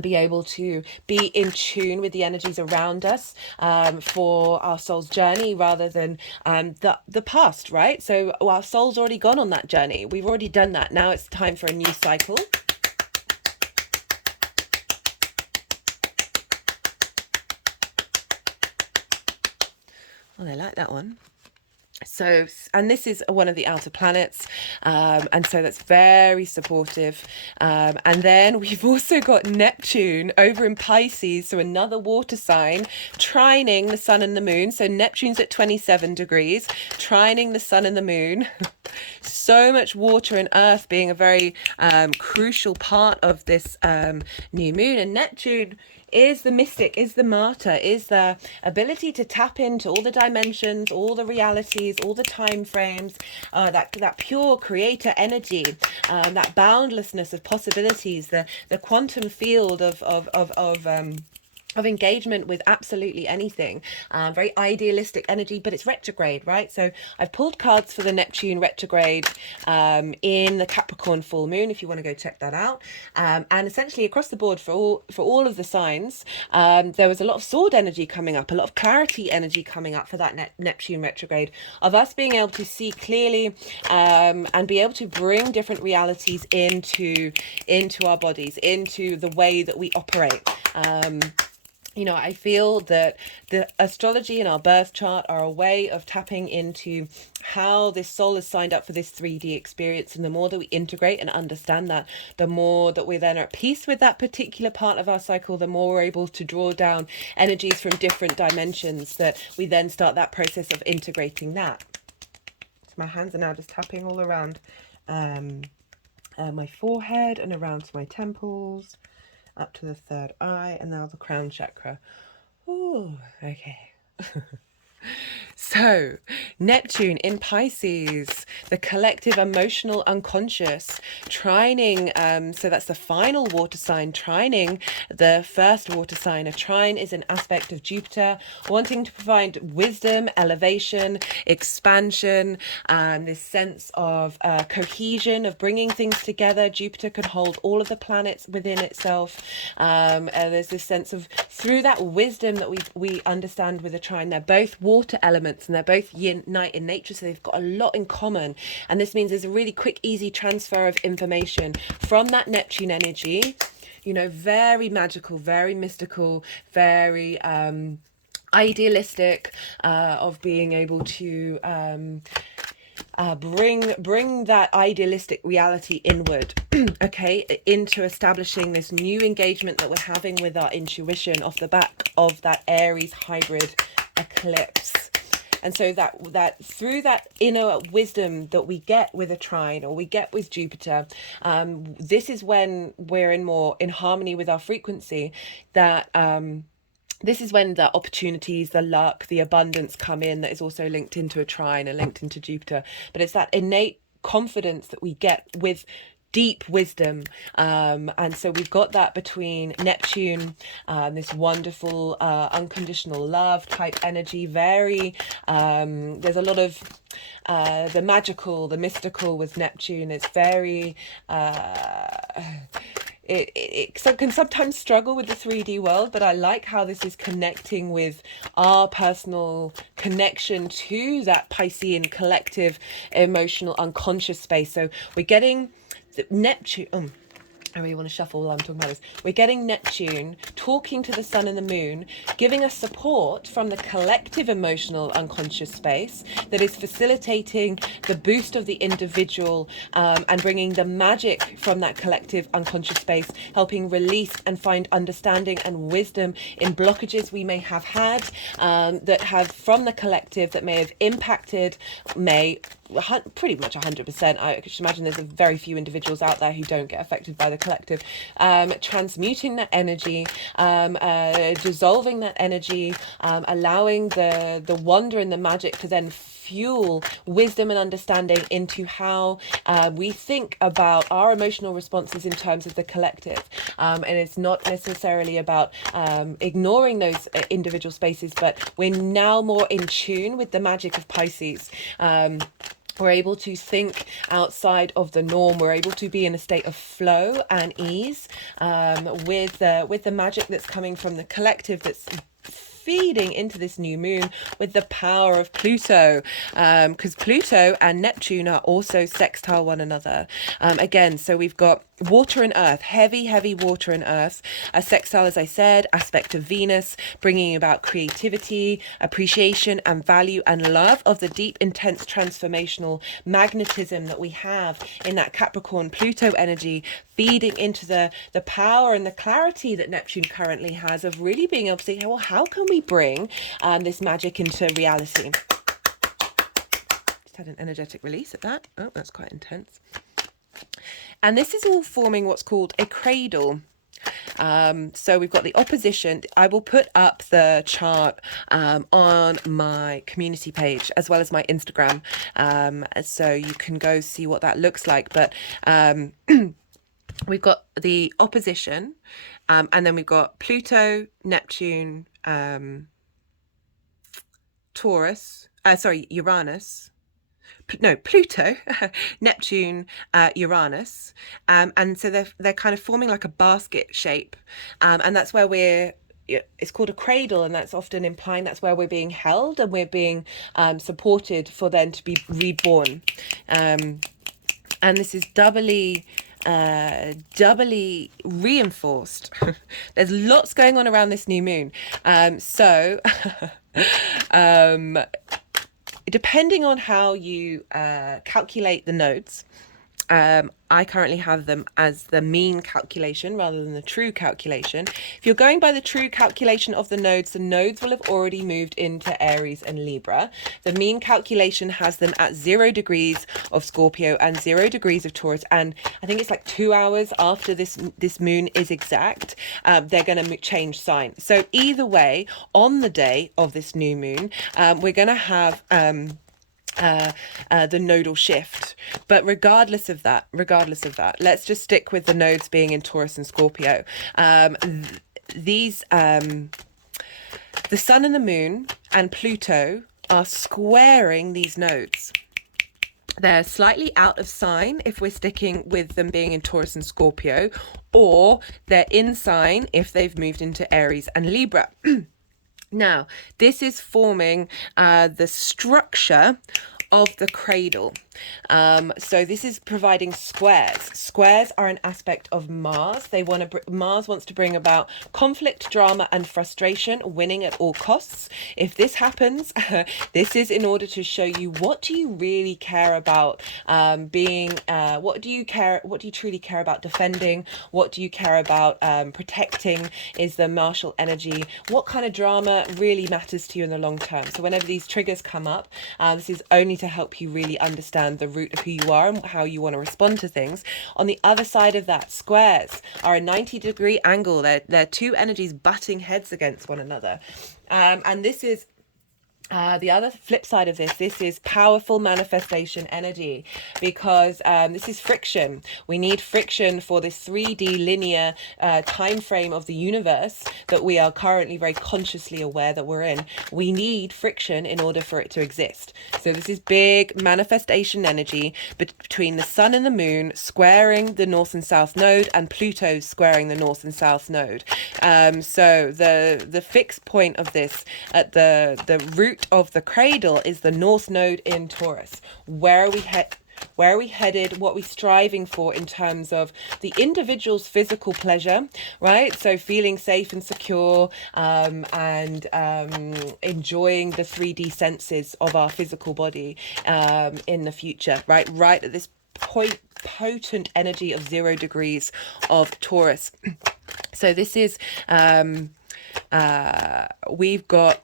be able to be in tune with the energies around us, for our soul's journey, rather than the past, right? So our soul's already gone on that journey. We've already done that. Now it's time for a new cycle. Oh, I like that one. So, and this is one of the outer planets, and so that's very supportive, and then we've also got Neptune over in Pisces, so another water sign, trining the sun and the moon. So Neptune's at 27 degrees, trining the sun and the moon. So much water and earth being a very crucial part of this new moon. And Neptune is the mystic, is the martyr, is the ability to tap into all the dimensions, all the realities, all the time frames, that pure creator energy, that boundlessness of possibilities, the quantum field of engagement with absolutely anything, very idealistic energy, but it's retrograde, right? So I've pulled cards for the Neptune retrograde in the Capricorn full moon, if you want to go check that out, and essentially across the board for all of the signs, there was a lot of sword energy coming up, a lot of clarity energy coming up for that Neptune retrograde, of us being able to see clearly, and be able to bring different realities into our bodies, into the way that we operate. you know, I feel that the astrology and our birth chart are a way of tapping into how this soul is signed up for this 3D experience. And the more that we integrate and understand that, the more that we then are at peace with that particular part of our cycle, the more we're able to draw down energies from different dimensions, that we then start that process of integrating that. So my hands are now just tapping all around my forehead and around to my temples, up to the third eye, and now the crown chakra. Oh, okay. So, Neptune in Pisces, the collective emotional unconscious, trining, so that's the final water sign, trining the first water sign. A trine is an aspect of Jupiter, wanting to provide wisdom, elevation, expansion, this sense of cohesion, of bringing things together. Jupiter can hold all of the planets within itself. There's this sense of, through that wisdom that we understand with a trine, they're both water elements and they're both yin night in nature, so they've got a lot in common. And this means there's a really quick, easy transfer of information from that Neptune energy, you know, very magical, very mystical, very idealistic, of being able to bring that idealistic reality inward, okay, into establishing this new engagement that we're having with our intuition off the back of that Aries hybrid eclipse. And so that through that inner wisdom that we get with a trine, or we get with Jupiter, this is when we're in harmony with our frequency, that this is when the opportunities, the luck, the abundance come in, that is also linked into a trine and linked into Jupiter. But it's that innate confidence that we get with deep wisdom. And so we've got that between Neptune, this wonderful unconditional love type energy, very, there's a lot of the magical, the mystical with Neptune. It's very, it can sometimes struggle with the 3D world, but I like how this is connecting with our personal connection to that Piscean collective emotional unconscious space. So we're getting Neptune. I really want to shuffle while I'm talking about this. We're getting Neptune talking to the sun and the moon, giving us support from the collective emotional unconscious space that is facilitating the boost of the individual, and bringing the magic from that collective unconscious space, helping release and find understanding and wisdom in blockages we may have had, that have from the collective, that may have impacted, pretty much 100%. I should imagine there's a very few individuals out there who don't get affected by the collective. Transmuting that energy, dissolving that energy, allowing the wonder and the magic to then fuel wisdom and understanding into how we think about our emotional responses in terms of the collective. And it's not necessarily about ignoring those individual spaces, but we're now more in tune with the magic of Pisces. We're able to think outside of the norm. We're able to be in a state of flow and ease, with the magic that's coming from the collective, that's feeding into this new moon with the power of Pluto, because Pluto and Neptune are also sextile one another. Again, so we've got water and earth, heavy water and earth. A sextile, as I said, aspect of Venus, bringing about creativity, appreciation and value and love of the deep, intense, transformational magnetism that we have in that Capricorn Pluto energy, feeding into the power and the clarity that Neptune currently has of really being able to say, well, how can we bring this magic into reality? Just had an energetic release at that. Oh, that's quite intense. And this is all forming what's called a cradle. So we've got the opposition. I will put up the chart on my community page as well as my Instagram, so you can go see what that looks like. But we've got the opposition, and then we've got Pluto, Neptune, Uranus. Pluto, Neptune, Uranus, and so they're kind of forming like a basket shape, and that's where it's called a cradle, and that's often implying that's where we're being held and we're being supported for then to be reborn, and this is doubly doubly reinforced. There's lots going on around this new moon. So depending on how you calculate the nodes, I currently have them as the mean calculation rather than the true calculation. If you're going by the true calculation of the nodes will have already moved into Aries and Libra. The mean calculation has them at 0 degrees of Scorpio and 0 degrees of Taurus. And I think it's like 2 hours after this moon is exact, they're going to change sign. So either way, on the day of this new moon, we're going to have the nodal shift. But regardless of that, let's just stick with the nodes being in Taurus and Scorpio. The sun and the moon and Pluto are squaring these nodes. They're slightly out of sign if we're sticking with them being in Taurus and Scorpio, or they're in sign if they've moved into Aries and Libra. Now, this is forming the structure of the cradle. So this is providing squares. Squares are an aspect of Mars. Mars wants to bring about conflict, drama, and frustration, winning at all costs. If this happens, this is in order to show you what do you really care about what do you truly care about defending? What do you care about protecting? Is the martial energy? What kind of drama really matters to you in the long term? So whenever these triggers come up, this is only to help you really understand the root of who you are and how you want to respond to things. On the other side of that, squares are a 90-degree angle. They're two energies butting heads against one another. And this is the other flip side of this is powerful manifestation energy, because this is friction. We need friction for this 3D linear time frame of the universe that we are currently very consciously aware that we're in. We need friction in order for it to exist. So this is big manifestation energy between the sun and the moon squaring the north and south node, and Pluto squaring the north and south node. So the fixed point of this at the root of the cradle is the north node in Taurus. Where are we headed? What are we striving for in terms of the individual's physical pleasure, right? So feeling safe and secure, and enjoying the 3D senses of our physical body in the future, right? Right at this potent energy of 0 degrees of Taurus. So this is we've got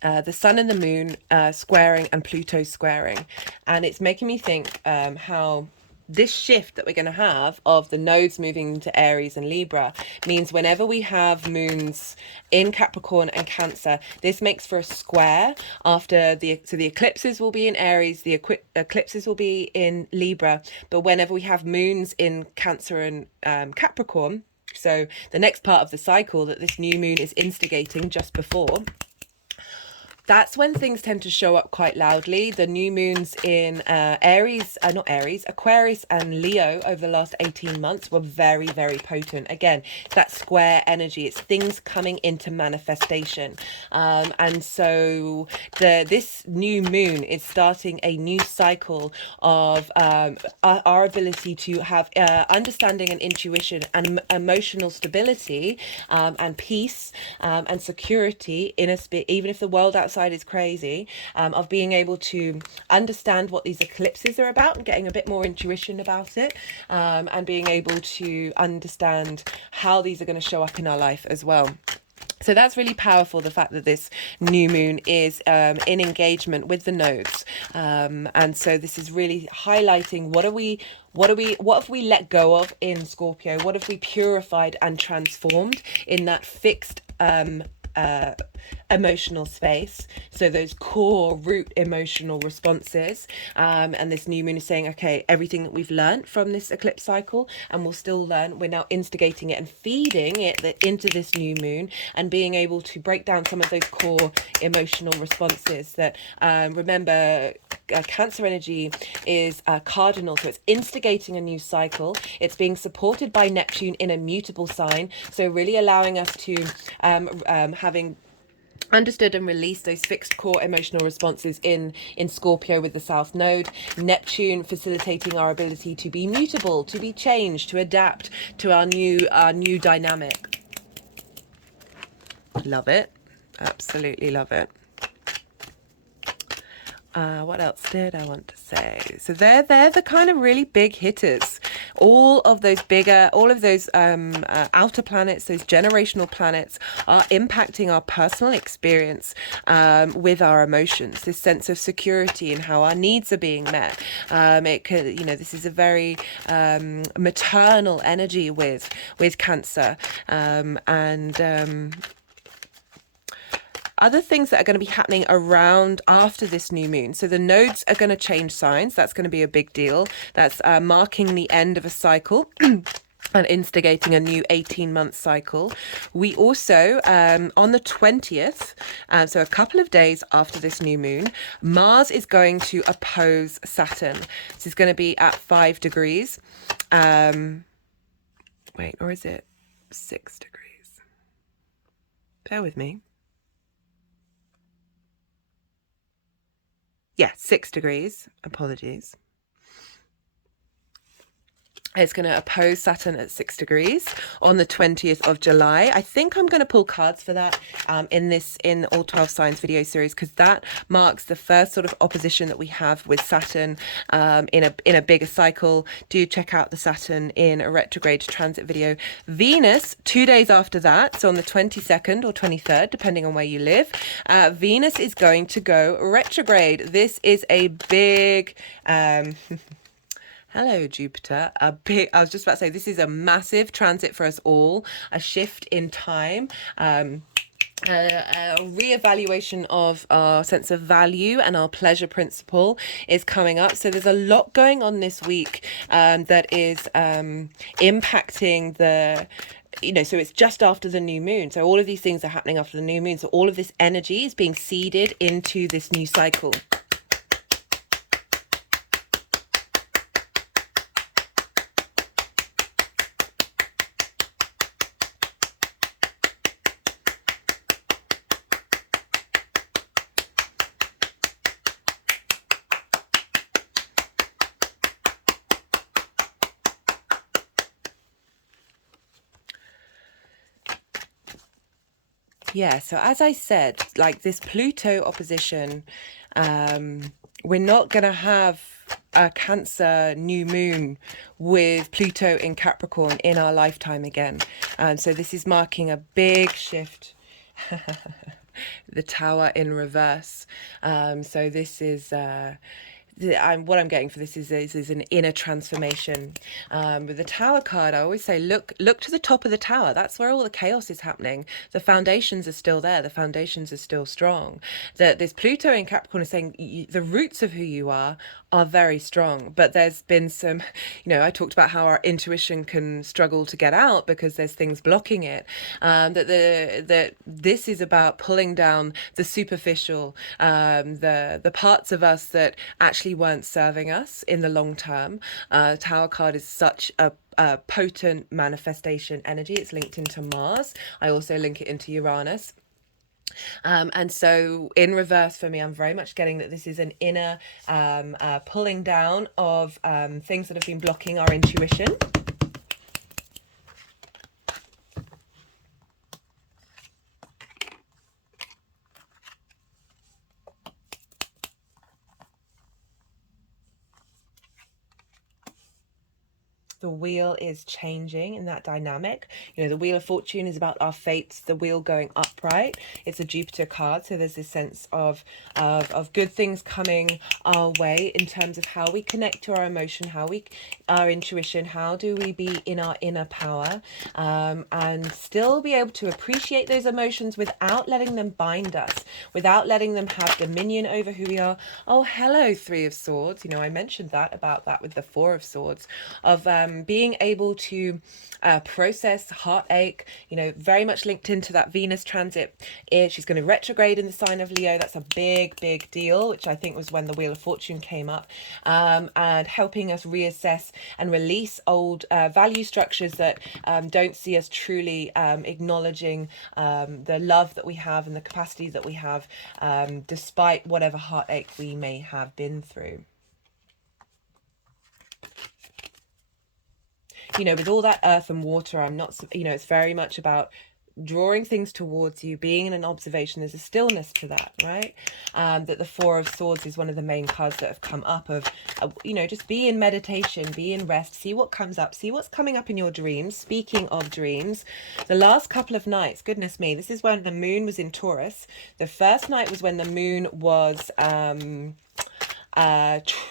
the sun and the moon squaring and Pluto squaring, and it's making me think how this shift that we're going to have of the nodes moving into Aries and Libra means whenever we have moons in Capricorn and Cancer, this makes for a square after the eclipses will be in Aries, the eclipses will be in Libra, but whenever we have moons in Cancer and Capricorn, so the next part of the cycle that this new moon is instigating just before, that's when things tend to show up quite loudly. The new moons in Aquarius and Leo over the last 18 months were very, very potent. Again, that square energy, it's things coming into manifestation. And so this new moon is starting a new cycle of our ability to have understanding and intuition and emotional stability and peace and security in even if the world outside is crazy, of being able to understand what these eclipses are about and getting a bit more intuition about it, and being able to understand how these are going to show up in our life as well. So that's really powerful, the fact that this new moon is in engagement with the nodes, and so this is really highlighting what have we let go of in Scorpio, what have we purified and transformed in that fixed emotional space, so those core root emotional responses, and this new moon is saying, okay, everything that we've learned from this eclipse cycle and we'll still learn, we're now instigating it and feeding it into this new moon and being able to break down some of those core emotional responses that remember, Cancer energy is cardinal, so it's instigating a new cycle. It's being supported by Neptune in a mutable sign, so really allowing us to having understood and released those fixed core emotional responses in Scorpio with the South Node. Neptune facilitating our ability to be mutable, to be changed, to adapt to our new dynamic. Love it. Absolutely love it. What else did I want to say? So they're the kind of really big hitters. All of those outer planets, those generational planets, are impacting our personal experience with our emotions. This sense of security and how our needs are being met. It could, this is a very maternal energy with Cancer, and other things that are going to be happening around after this new moon. So the nodes are going to change signs. That's going to be a big deal. That's marking the end of a cycle. And instigating a new 18-month cycle. We also, on the 20th, so a couple of days after this new moon, Mars is going to oppose Saturn. This is going to be at 5 degrees. Or is it 6 degrees? Bear with me. Yeah, 6 degrees. Apologies. It's going to oppose Saturn at 6 degrees on the 20th of July. I think I'm going to pull cards for that in All 12 Signs video series, because that marks the first sort of opposition that we have with Saturn in a bigger cycle. Do check out the Saturn in a retrograde transit video. Venus, 2 days after that, so on the 22nd or 23rd, depending on where you live, Venus is going to go retrograde. This is a big... Hello, Jupiter. I was just about to say, this is a massive transit for us all, a shift in time, a reevaluation of our sense of value and our pleasure principle is coming up. So there's a lot going on this week that is impacting so it's just after the new moon. So all of these things are happening after the new moon. So all of this energy is being seeded into this new cycle. Yeah, so as I said, like this Pluto opposition, we're not going to have a Cancer new moon with Pluto in Capricorn in our lifetime again. So this is marking a big shift. The Tower in reverse. So this is... what I'm getting for this is an inner transformation. With the Tower card, I always say, look to the top of the tower. That's where all the chaos is happening. The foundations are still there. The foundations are still strong. This Pluto in Capricorn is saying the roots of who you are very strong, but there's been some, I talked about how our intuition can struggle to get out because there's things blocking it. That this is about pulling down the superficial, the parts of us that actually weren't serving us in the long term. Tower card is such a potent manifestation energy. It's linked into Mars. I also link it into Uranus. And so in reverse for me, I'm very much getting that this is an inner pulling down of things that have been blocking our intuition. The wheel is changing in that dynamic. The Wheel of Fortune is about our fates, the wheel going upright. It's a Jupiter card, so there's this sense of good things coming our way in terms of how we connect to our emotion, our intuition, how do we be in our inner power, and still be able to appreciate those emotions without letting them bind us, without letting them have dominion over who we are. Oh, hello, Three of Swords. I mentioned about that with the Four of Swords, of being able to process heartache, very much linked into that Venus transit transit, she's going to retrograde in the sign of Leo. That's a big deal, which I think was when the Wheel of Fortune came up, and helping us reassess and release old value structures that don't see us truly acknowledging the love that we have and the capacity that we have, despite whatever heartache we may have been through. You know, with all that earth and water, I'm not, you know, it's very much about drawing things towards you, being in an observation. There's a stillness to that, right? That the Four of Swords is one of the main cards that have come up of, you know, just be in meditation, be in rest, see what comes up, see what's coming up in your dreams. Speaking of dreams, the last couple of nights, goodness me, this is when the moon was in Taurus. The first night was when the moon was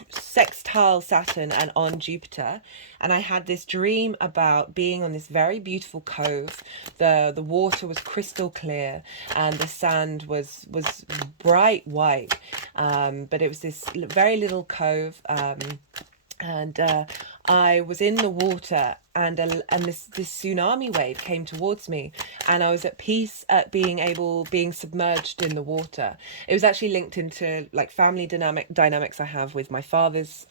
sextile Saturn and on Jupiter, and I had this dream about being on this very beautiful cove. The water was crystal clear and the sand was bright white, but it was this very little cove, and I was in the water, and this tsunami wave came towards me, and I was at peace at being submerged in the water. It was actually linked into like family dynamics I have with my father's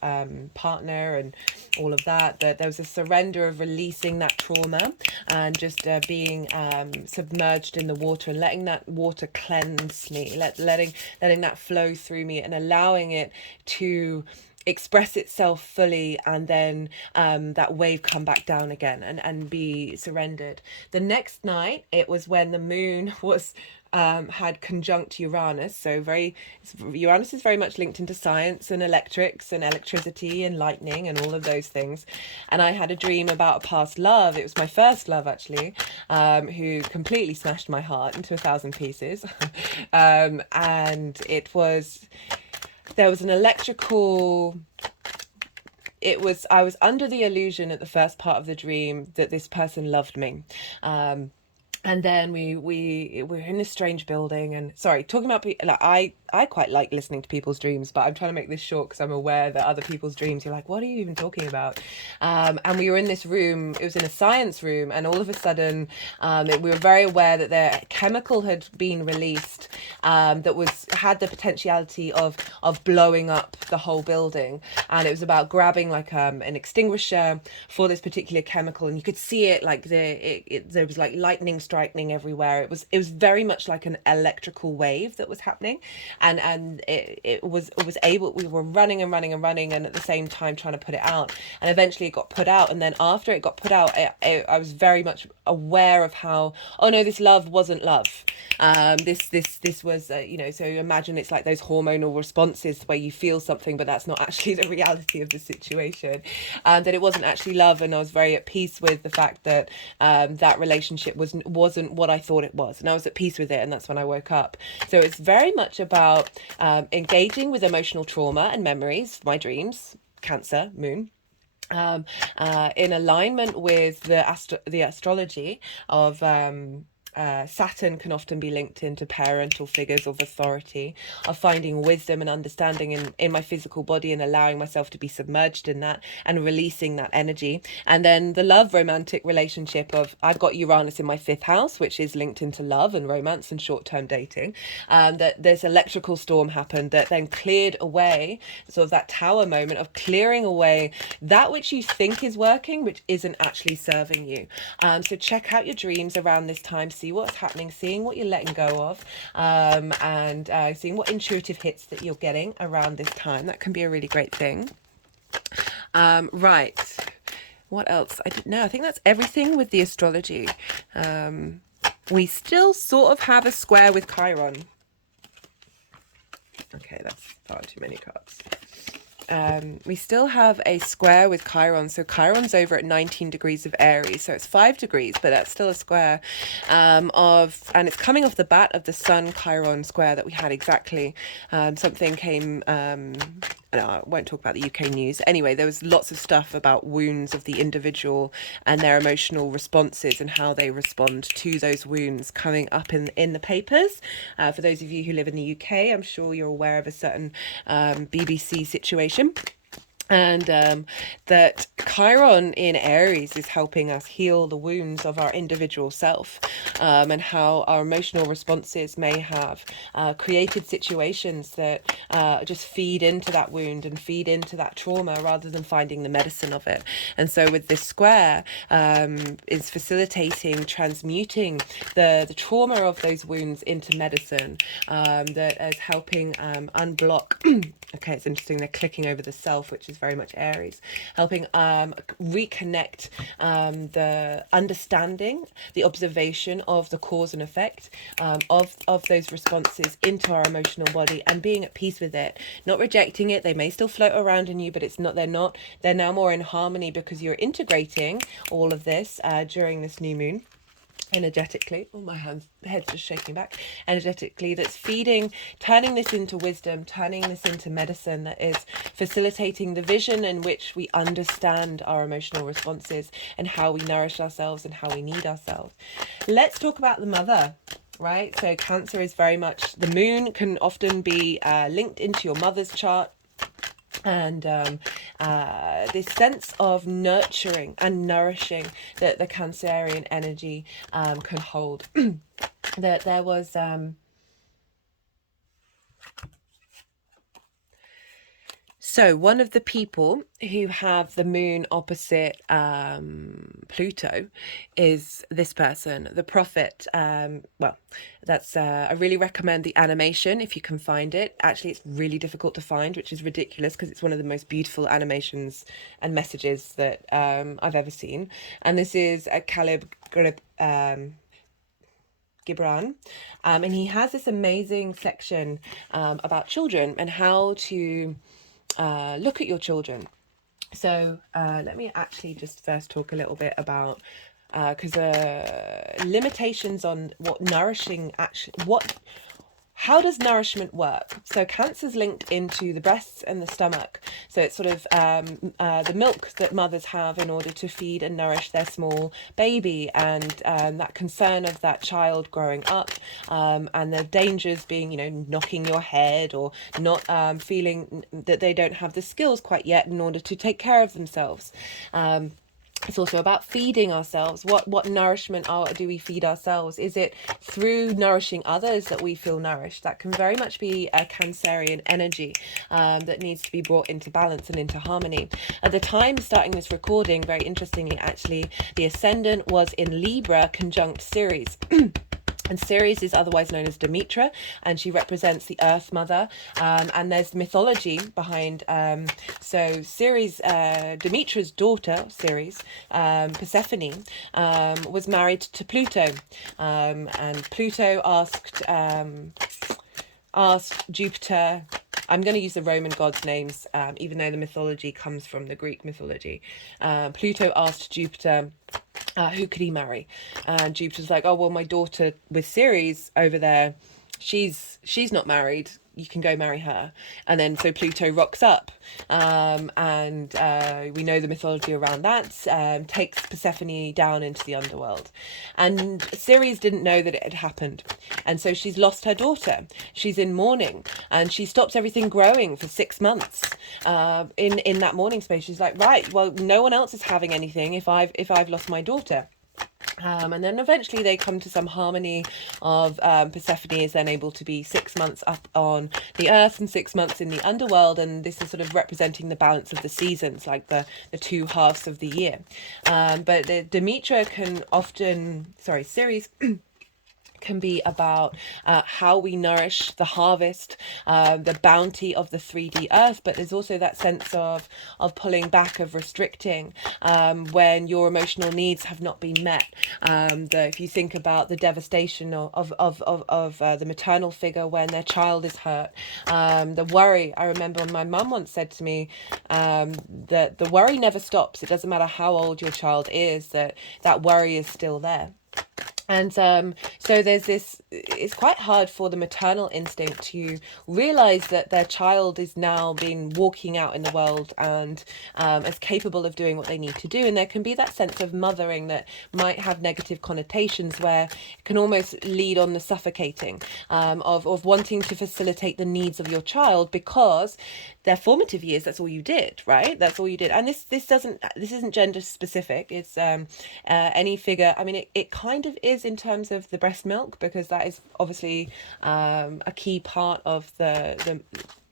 partner and all of that. That there was a surrender of releasing that trauma and just being submerged in the water and letting that water cleanse me, letting that flow through me and allowing it to express itself fully, and then that wave come back down again and be surrendered. The next night, it was when the moon was had conjunct Uranus. So Uranus is very much linked into science and electrics and electricity and lightning and all of those things. And I had a dream about a past love. It was my first love, actually, who completely smashed my heart into 1,000 pieces. And there was an electrical, I was under the illusion at the first part of the dream that this person loved me. And then we were in this strange building, and sorry, talking about like I quite like listening to people's dreams, but I'm trying to make this short because I'm aware that other people's dreams, you're like, what are you even talking about? And we were in this room, it was in a science room, and all of a sudden we were very aware that their chemical had been released that had the potentiality of blowing up the whole building. And it was about grabbing like an extinguisher for this particular chemical, and you could see it like there was like lightning striking everywhere. It was very much like an electrical wave that was happening, and it was able, we were running and at the same time trying to put it out, and eventually it got put out. And then after it got put out, I was very much aware of how, oh no, this love wasn't love. This was you know, so imagine it's like those hormonal responses where you feel something but that's not actually the reality of the situation, that it wasn't actually love. And I was very at peace with the fact that that relationship wasn't what I thought it was, and I was at peace with it. And that's when I woke up. So it's very much about engaging with emotional trauma and memories, my dreams, Cancer moon, in alignment with the astrology of Saturn can often be linked into parental figures of authority, of finding wisdom and understanding in my physical body and allowing myself to be submerged in that and releasing that energy. And then the love romantic relationship of, I've got Uranus in my 5th house, which is linked into love and romance and short-term dating. That this electrical storm happened that then cleared away, sort of that tower moment of clearing away that which you think is working, which isn't actually serving you. So check out your dreams around this time, see what's happening, seeing what you're letting go of, and seeing what intuitive hits that you're getting around this time. That can be a really great thing. Right, what else? I think that's everything with the astrology. We still sort of have a square with Chiron. Okay, that's far too many cards. We still have a square with Chiron. So Chiron's over at 19 degrees of Aries. So it's 5 degrees, but that's still a square and it's coming off the bat of the Sun Chiron square that we had exactly. Something came, no, I won't talk about the UK news. Anyway, there was lots of stuff about wounds of the individual and their emotional responses and how they respond to those wounds coming up in the papers. For those of you who live in the UK, I'm sure you're aware of a certain BBC situation. And that Chiron in Aries is helping us heal the wounds of our individual self, and how our emotional responses may have created situations that just feed into that wound and feed into that trauma rather than finding the medicine of it. And so with this square, is facilitating transmuting the trauma of those wounds into medicine, that is helping unblock okay, it's interesting, they're clicking over the self, which is very much Aries, helping reconnect the understanding, the observation of the cause and effect of those responses into our emotional body, and being at peace with it, not rejecting it. They may still float around in you, but it's not, they're now more in harmony because you're integrating all of this during this new moon energetically. Oh, my head's just shaking back. Energetically, that's feeding, turning this into wisdom, turning this into medicine, that is facilitating the vision in which we understand our emotional responses and how we nourish ourselves and how we need ourselves. Let's talk about the mother. Right, so Cancer is very much, the moon can often be linked into your mother's chart, and this sense of nurturing and nourishing that the Cancerian energy can hold. That there was so one of the people who have the moon opposite Pluto is this person, the prophet. Well, that's I really recommend the animation if you can find it. Actually, it's really difficult to find, which is ridiculous because it's one of the most beautiful animations and messages that I've ever seen. And this is a Kahlil Gibran, and he has this amazing section about children and how to look at your children. So let me actually just first talk a little bit about because limitations on what nourishing how does nourishment work? So Cancer's linked into the breasts and the stomach. So it's sort of the milk that mothers have in order to feed and nourish their small baby, and that concern of that child growing up, and the dangers being, knocking your head or not feeling that they don't have the skills quite yet in order to take care of themselves. It's also about feeding ourselves. What nourishment do we feed ourselves? Is it through nourishing others that we feel nourished? That can very much be a Cancerian energy that needs to be brought into balance and into harmony. At the time starting this recording, very interestingly, actually, the ascendant was in Libra conjunct Ceres. And Ceres is otherwise known as Demetra, and she represents the Earth Mother. And there's mythology behind. So Ceres, Demetra's daughter, Ceres, Persephone, was married to Pluto, and Pluto asked Jupiter. I'm going to use the Roman gods' names, even though the mythology comes from the Greek mythology. Pluto asked Jupiter, who could he marry? And Jupiter's like, oh, well, my daughter with Ceres over there, she's not married. You can go marry her. And then so Pluto rocks up, and we know the mythology around that, takes Persephone down into the underworld. And Ceres didn't know that it had happened. And so she's lost her daughter. She's in mourning, and she stops everything growing for 6 months in that mourning space. She's like, right, well, no one else is having anything if I've lost my daughter. And then eventually they come to some harmony of Persephone is then able to be 6 months up on the earth and 6 months in the underworld, and this is sort of representing the balance of the seasons, like the two halves of the year. But Demetra can often, Ceres can be about how we nourish the harvest, the bounty of the 3D earth, but there's also that sense of pulling back, of restricting when your emotional needs have not been met. If you think about the devastation of the maternal figure when their child is hurt, the worry. I remember my mum once said to me that the worry never stops. It doesn't matter how old your child is, that worry is still there. And so there's this, it's quite hard for the maternal instinct to realize that their child is now being walking out in the world and is capable of doing what they need to do. And there can be that sense of mothering that might have negative connotations, where it can almost lead on the suffocating of wanting to facilitate the needs of your child, because their formative years, that's all you did, right? That's all you did. And this isn't gender specific. It's any figure. I mean, it kind of is in terms of the breast milk, because that is obviously a key part of the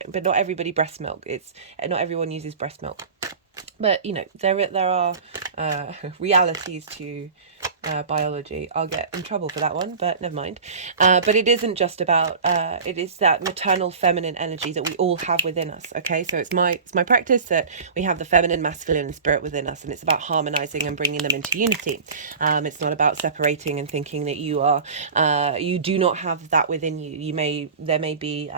but not everybody breast milk. It's not everyone uses breast milk. But you know, there are realities to biology. I'll get in trouble for that one, but never mind. But it isn't just about it is that maternal feminine energy that we all have within us. Okay, so it's my practice that we have the feminine masculine spirit within us, and it's about harmonizing and bringing them into unity. It's not about separating and thinking that you do not have that within you. There may be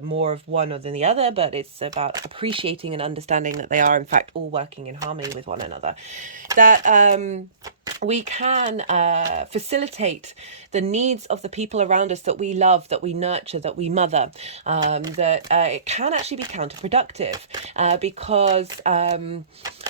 more of one than the other, but it's about appreciating and understanding that they are in fact all working in harmony with one another. That we can facilitate the needs of the people around us that we love, that we nurture, that we mother. That it can actually be counterproductive because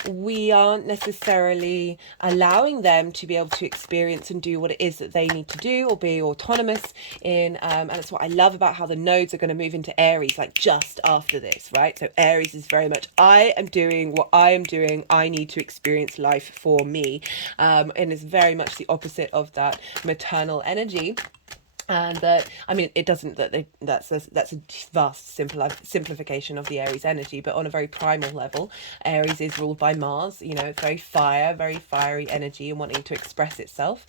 we aren't necessarily allowing them to be able to experience and do what it is that they need to do, or be autonomous in. And that's what I love about how the nodes are going to move into Aries, like just after this, right? So Aries is very much, I am doing what I am doing. I need to experience life for me. And is very much the opposite of that maternal energy. And that, I mean, it doesn't, that's a vast simplification of the Aries energy, but on a very primal level, Aries is ruled by Mars. You know, it's very fiery energy, and wanting to express itself,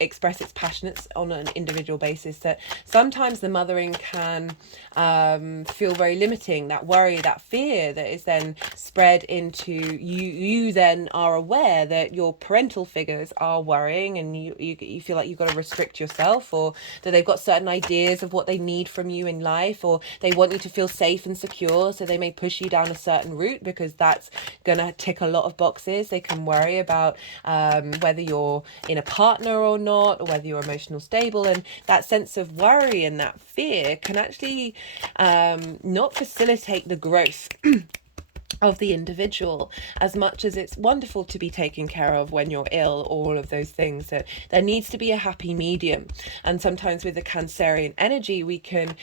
express its passions on an individual basis. That sometimes the mothering can feel very limiting. That worry, that fear, that is then spread into you. You then are aware that your parental figures are worrying, and you feel like you've got to restrict yourself, or that they've got certain ideas of what they need from you in life, or they want you to feel safe and secure, so they may push you down a certain route because that's gonna tick a lot of boxes. They can worry about whether you're in a partner or not, or whether you're emotional stable, and that sense of worry and that fear can actually not facilitate the growth of the individual. As much as it's wonderful to be taken care of when you're ill, all of those things, that there needs to be a happy medium. And sometimes with the Cancerian energy, we can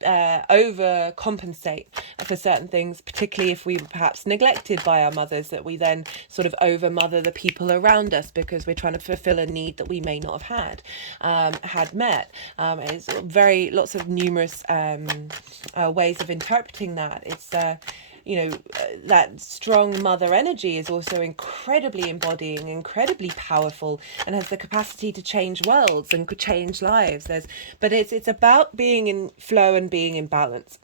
overcompensate for certain things, particularly if we were perhaps neglected by our mothers, that we then sort of over mother the people around us because we're trying to fulfill a need that we may not have had met. It's very lots of numerous ways of interpreting that. It's that strong mother energy is also incredibly embodying, incredibly powerful, and has the capacity to change worlds and could change lives. But it's about being in flow and being in balance,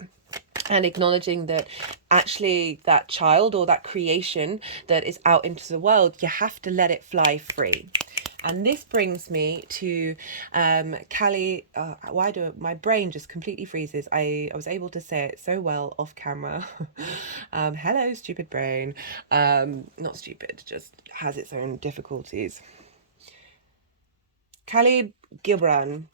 and acknowledging that actually that child or that creation that is out into the world, you have to let it fly free. And this brings me to Kahlil. My brain just completely freezes? I was able to say it so well off camera. Hello, stupid brain. Not stupid, just has its own difficulties. Kahlil Gibran.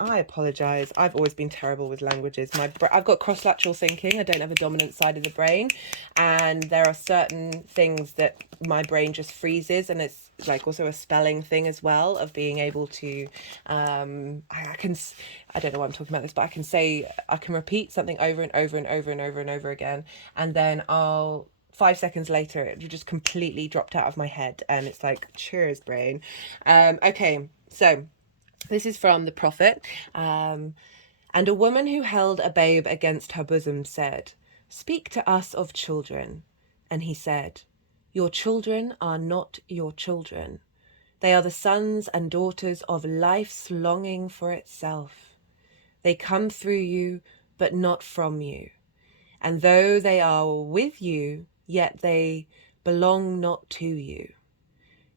I apologise. I've always been terrible with languages. I've got cross-lateral thinking. I don't have a dominant side of the brain. And there are certain things that my brain just freezes. And it's like also a spelling thing as well, of being able to, I don't know why I'm talking about this, but I can repeat something over and over and over and over and over again. And then 5 seconds later, it just completely dropped out of my head. And it's like, cheers, brain. Okay, so this is from the Prophet. And a woman who held a babe against her bosom said, "Speak to us of children." And he said, "Your children are not your children. They are the sons and daughters of life's longing for itself. They come through you, but not from you. And though they are with you, yet they belong not to you.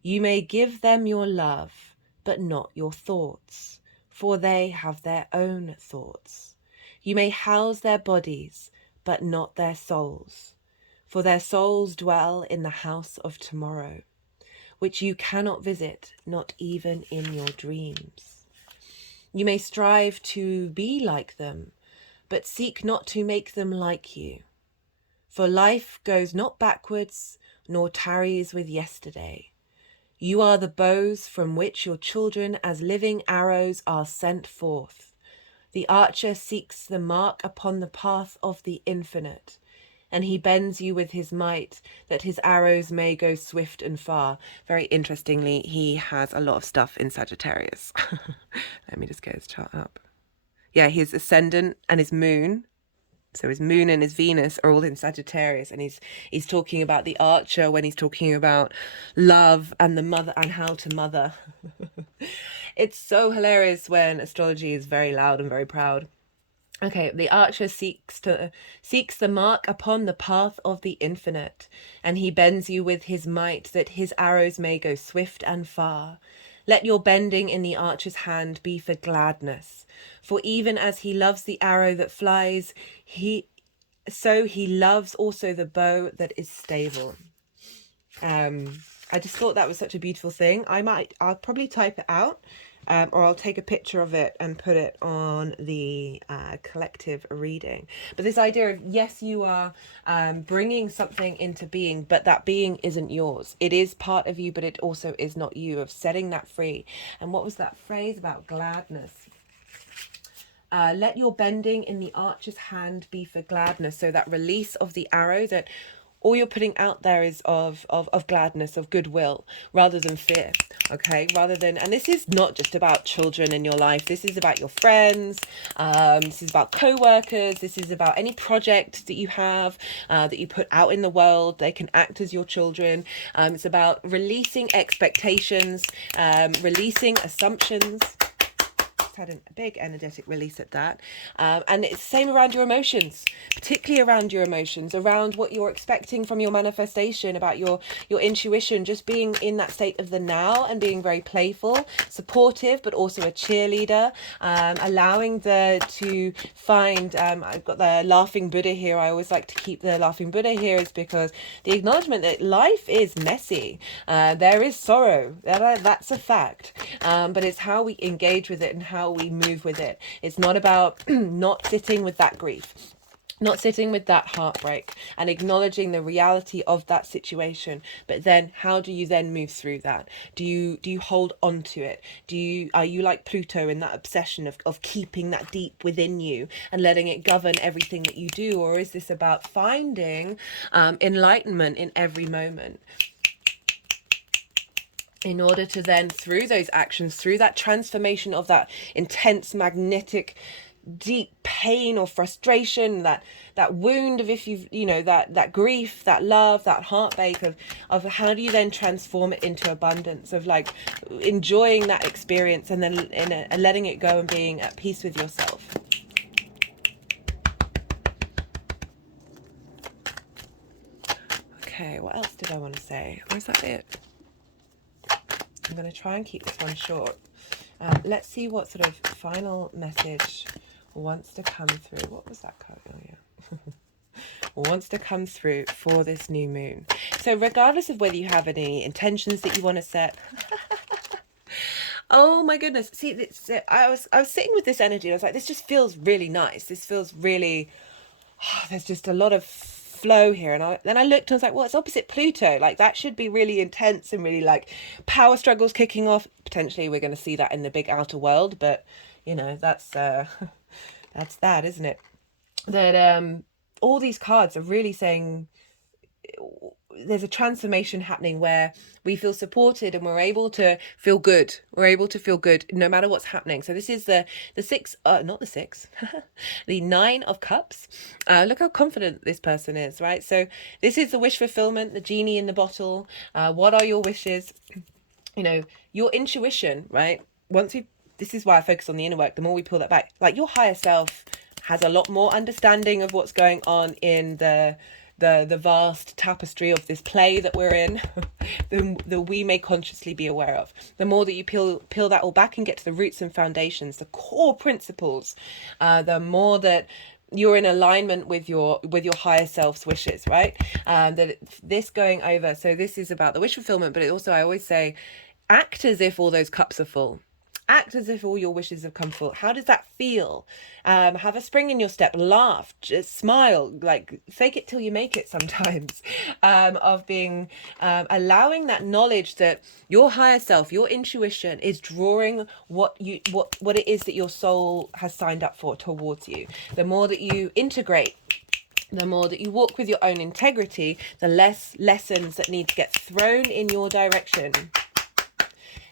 You may give them your love, but not your thoughts, for they have their own thoughts. You may house their bodies, but not their souls, for their souls dwell in the house of tomorrow. which you cannot visit, not even in your dreams. You may strive to be like them, but seek not to make them like you. For life goes not backwards, nor tarries with yesterday. You are the bows from which your children as living arrows are sent forth. The archer seeks the mark upon the path of the infinite, and he bends you with his might, that his arrows may go swift and far. Very interestingly, he has a lot of stuff in Sagittarius. Let me just get his chart up. Yeah, his ascendant and his moon. So his moon and his Venus are all in Sagittarius, and he's talking about the archer when he's talking about love and the mother and how to mother. It's so hilarious when astrology is very loud and very proud. Okay, the archer seeks the mark upon the path of the infinite, and he bends you with his might, that his arrows may go swift and far. Let your bending in the archer's hand be for gladness, for even as he loves the arrow that flies, so he loves also the bow that is stable. I just thought that was such a beautiful thing. I'll probably type it out, or I'll take a picture of it and put it on the collective reading. But this idea of, yes, you are bringing something into being, but that being isn't yours. It is part of you, but it also is not you, of setting that free. And what was that phrase about gladness? Let your bending in the archer's hand be for gladness. So that release of the arrow, that all you're putting out there is of gladness, of goodwill, rather than fear. Okay, rather than, and this is not just about children in your life. This is about your friends. This is about co-workers. This is about any project that you have, that you put out in the world. They can act as your children. It's about releasing expectations, releasing assumptions. Had a big energetic release at that, and it's the same around your emotions, particularly around your emotions, around what you're expecting from your manifestation, about your intuition, just being in that state of the now and being very playful, supportive, but also a cheerleader, allowing to find, I've got the laughing Buddha here. I always like to keep the laughing Buddha here, is because the acknowledgement that life is messy, there is sorrow, that's a fact, but it's how we engage with it and how we move with it. It's not about not sitting with that grief, not sitting with that heartbreak and acknowledging the reality of that situation, but then how do you then move through that? Do you hold on to it? Are you like Pluto in that obsession of keeping that deep within you and letting it govern everything that you do? Or is this about finding enlightenment in every moment, in order to then, through those actions, through that transformation of that intense, magnetic, deep pain or frustration, that wound of, if you've, that grief, that love, that heartbreak, of how do you then transform it into abundance, of like enjoying that experience and then letting it go and being at peace with yourself. Okay, what else did I want to say? Or is that it? I'm going to try and keep this one short. Let's see what sort of final message wants to come through. What was that card? Oh, yeah. Wants to come through for this new moon. So regardless of whether you have any intentions that you want to set, oh my goodness. See, I was sitting with this energy and I was like, this just feels really nice. This feels really, there's just a lot of flow here. And then I looked and I was like, well, it's opposite Pluto. Like, that should be really intense and really like power struggles kicking off. Potentially we're going to see that in the big outer world, but that's that's that, isn't it? That all these cards are really saying there's a transformation happening where we feel supported and we're able to feel good. We're able to feel good no matter what's happening. So this is the six, not the six, the 9 of Cups. Look how confident this person is, right? So this is the wish fulfillment, the genie in the bottle. What are your wishes? Your intuition, right? This is why I focus on the inner work. The more we pull that back, like your higher self has a lot more understanding of what's going on in the vast tapestry of this play that we're in than we may consciously be aware of. The more that you peel that all back and get to the roots and foundations, the core principles, the more that you're in alignment with your higher self's wishes, right? That this going over, so this is about the wish fulfillment, but it also, I always say, act as if all those cups are full. Act as if all your wishes have come full. How does that feel? Have a spring in your step, laugh, just smile, like fake it till you make it sometimes. Of being, allowing that knowledge that your higher self, your intuition is drawing what it is that your soul has signed up for towards you. The more that you integrate, the more that you walk with your own integrity, the less lessons that need to get thrown in your direction.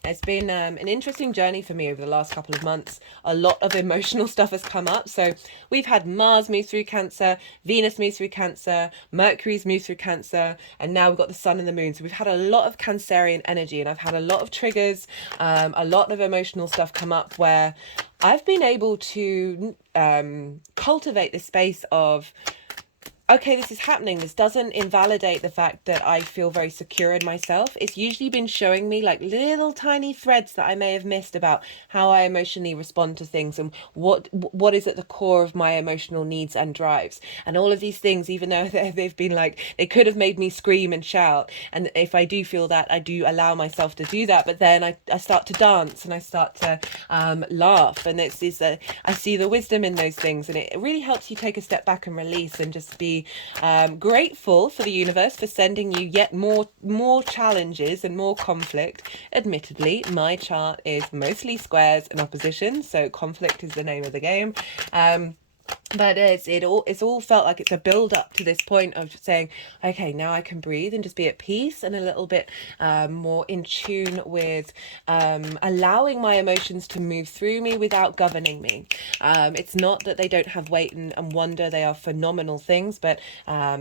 It's been an interesting journey for me over the last couple of months. A lot of emotional stuff has come up. So we've had Mars move through Cancer, Venus move through Cancer, Mercury's move through Cancer, and now we've got the Sun and the Moon. So we've had a lot of Cancerian energy, and I've had a lot of triggers, a lot of emotional stuff come up where I've been able to cultivate this space of, okay, this is happening. This doesn't invalidate the fact that I feel very secure in myself. It's usually been showing me like little tiny threads that I may have missed about how I emotionally respond to things and what is at the core of my emotional needs and drives. And all of these things, even though they've been like, they could have made me scream and shout. And if I do feel that, I do allow myself to do that. But then I start to dance and I start to laugh. And I see the wisdom in those things. And it really helps you take a step back and release and just be grateful for the universe for sending you yet more challenges and more conflict. Admittedly, my chart is mostly squares and oppositions, so conflict is the name of the game. But it's all felt like it's a build up to this point of saying, okay, now I can breathe and just be at peace and a little bit more in tune with allowing my emotions to move through me without governing me. It's not that they don't have weight and wonder, they are phenomenal things, but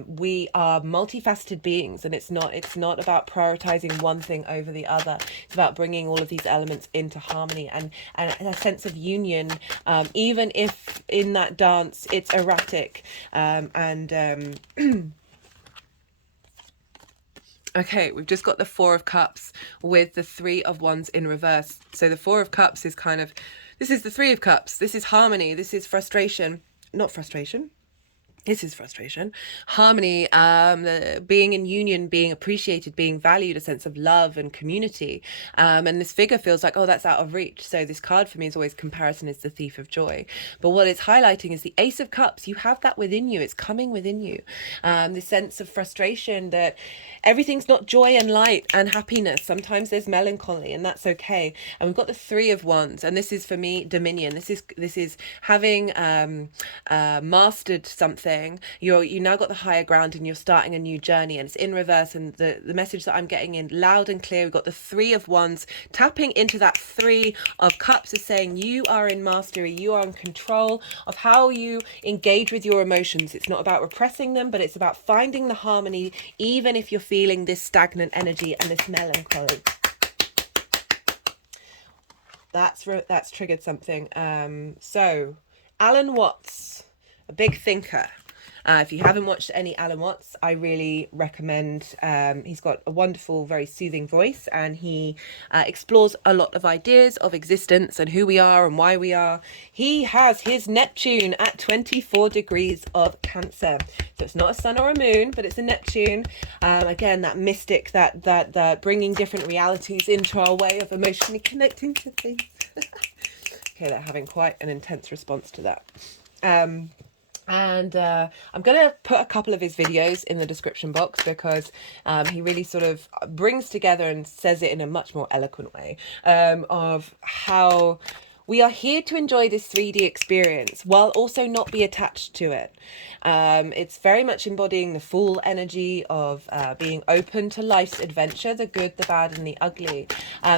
we are multifaceted beings, and it's not about prioritizing one thing over the other. It's about bringing all of these elements into harmony and a sense of union, even if in that dance it's erratic. Okay, we've just got the Four of Cups with the Three of Wands in reverse. So the Four of Cups is kind of, this is the Three of Cups, this is harmony, this is frustration, not frustration, this is frustration, harmony, being in union, being appreciated, being valued, a sense of love and community. And this figure feels like, oh, that's out of reach. So this card for me is always comparison is the thief of joy. But what it's highlighting is the Ace of Cups. You have that within you. It's coming within you. This sense of frustration that everything's not joy and light and happiness. Sometimes there's melancholy, and that's okay. And we've got the Three of Wands, and this is for me dominion. This is having mastered something. You now got the higher ground and you're starting a new journey, and it's in reverse. And the message that I'm getting in loud and clear, we've got the Three of Wands tapping into that Three of Cups, is saying you are in mastery, you are in control of how you engage with your emotions. It's not about repressing them, but it's about finding the harmony even if you're feeling this stagnant energy and this melancholy. That's triggered something. So Alan Watts, a big thinker. If you haven't watched any Alan Watts, I really recommend. He's got a wonderful, very soothing voice, and he explores a lot of ideas of existence and who we are and why we are. He has his Neptune at 24 degrees of Cancer. So it's not a sun or a moon, but it's a Neptune. Again, that mystic, that bringing different realities into our way of emotionally connecting to things. Okay, they're having quite an intense response to that. And I'm going to put a couple of his videos in the description box because he really sort of brings together and says it in a much more eloquent way of how we are here to enjoy this 3D experience while also not be attached to it. It's very much embodying the full energy of being open to life's adventure, the good, the bad, and the ugly.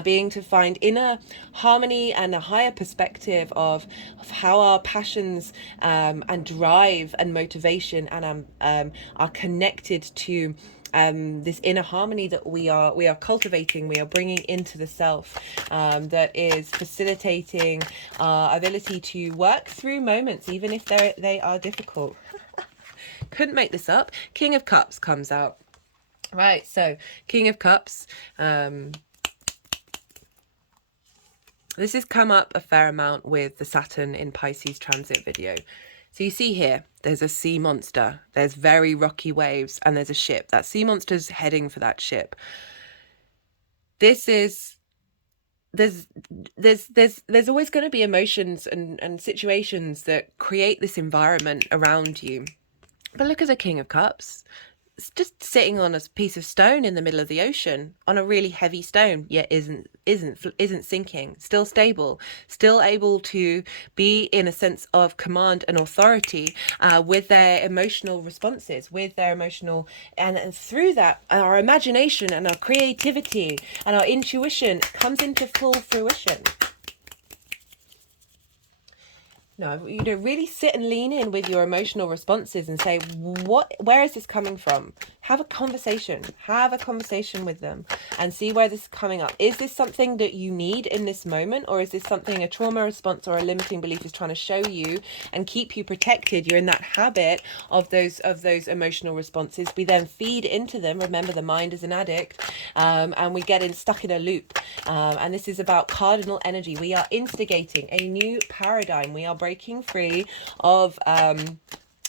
Being to find inner harmony and a higher perspective of how our passions and drive and motivation and are connected to this inner harmony that we are cultivating, we are bringing into the self, that is facilitating our ability to work through moments, even if they are difficult. Couldn't make this up. King of Cups comes out. Right, so King of Cups. This has come up a fair amount with the Saturn in Pisces transit video. So you see here, there's a sea monster. There's very rocky waves, and there's a ship. That sea monster's heading for that ship. This is there's always going to be emotions and situations that create this environment around you. But look at the King of Cups. It's just sitting on a piece of stone in the middle of the ocean, on a really heavy stone, yet isn't sinking, still stable, still able to be in a sense of command and authority, with their emotional responses, with their emotional, and through that our imagination and our creativity and our intuition comes into full fruition. No, you know, really sit and lean in with your emotional responses and say, where is this coming from? Have a conversation with them and see where this is coming up. Is this something that you need in this moment, or is this something a trauma response or a limiting belief is trying to show you and keep you protected? You're in that habit of those emotional responses. We then feed into them. Remember, the mind is an addict, and we get stuck in a loop. And this is about cardinal energy. We are instigating a new paradigm. We are breaking free of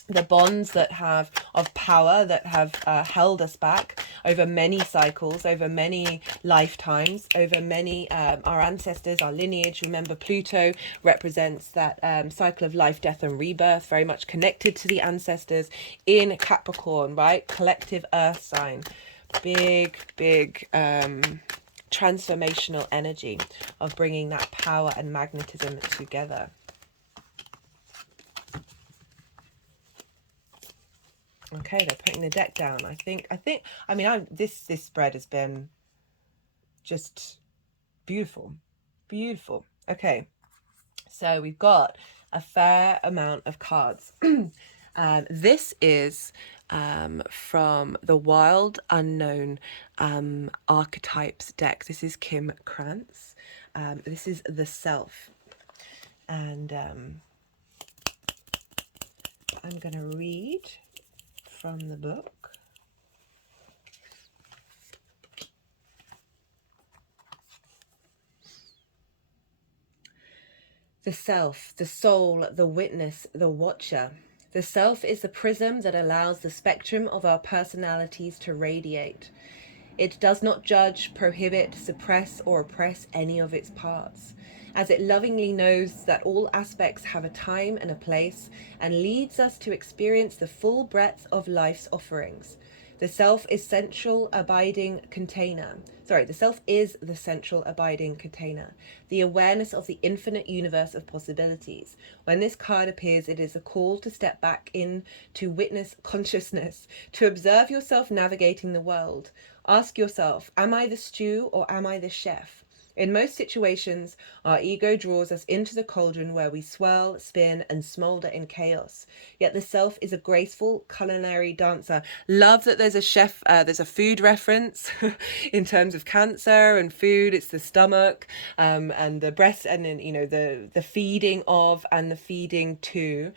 the bonds that have of power that have held us back over many cycles, over many lifetimes, over many our ancestors, our lineage. Remember, Pluto represents that cycle of life, death and rebirth, very much connected to the ancestors in Capricorn, right? Collective earth sign. Big transformational energy of bringing that power and magnetism together. Okay, they're putting the deck down. This spread has been just beautiful. Okay, so we've got a fair amount of cards. This is from the Wild Unknown Archetypes deck. This is Kim Krantz. This is the Self. And I'm going to read from the book. The Self, the soul, the witness, the watcher. The Self is the prism that allows the spectrum of our personalities to radiate. It does not judge, prohibit, suppress, or oppress any of its parts, as it lovingly knows that all aspects have a time and a place, and leads us to experience the full breadth of life's offerings. The Self is central abiding container. The Self is the central abiding container, the awareness of the infinite universe of possibilities. When this card appears, it is a call to step back in, to witness consciousness, to observe yourself navigating the world. Ask yourself, am I the stew or am I the chef? In most situations, our ego draws us into the cauldron where we swirl, spin, and smolder in chaos. Yet the Self is a graceful culinary dancer. Love that there's a chef, there's a food reference in terms of Cancer and food. It's the stomach, and the breast, and then, you know, the feeding of and the feeding to.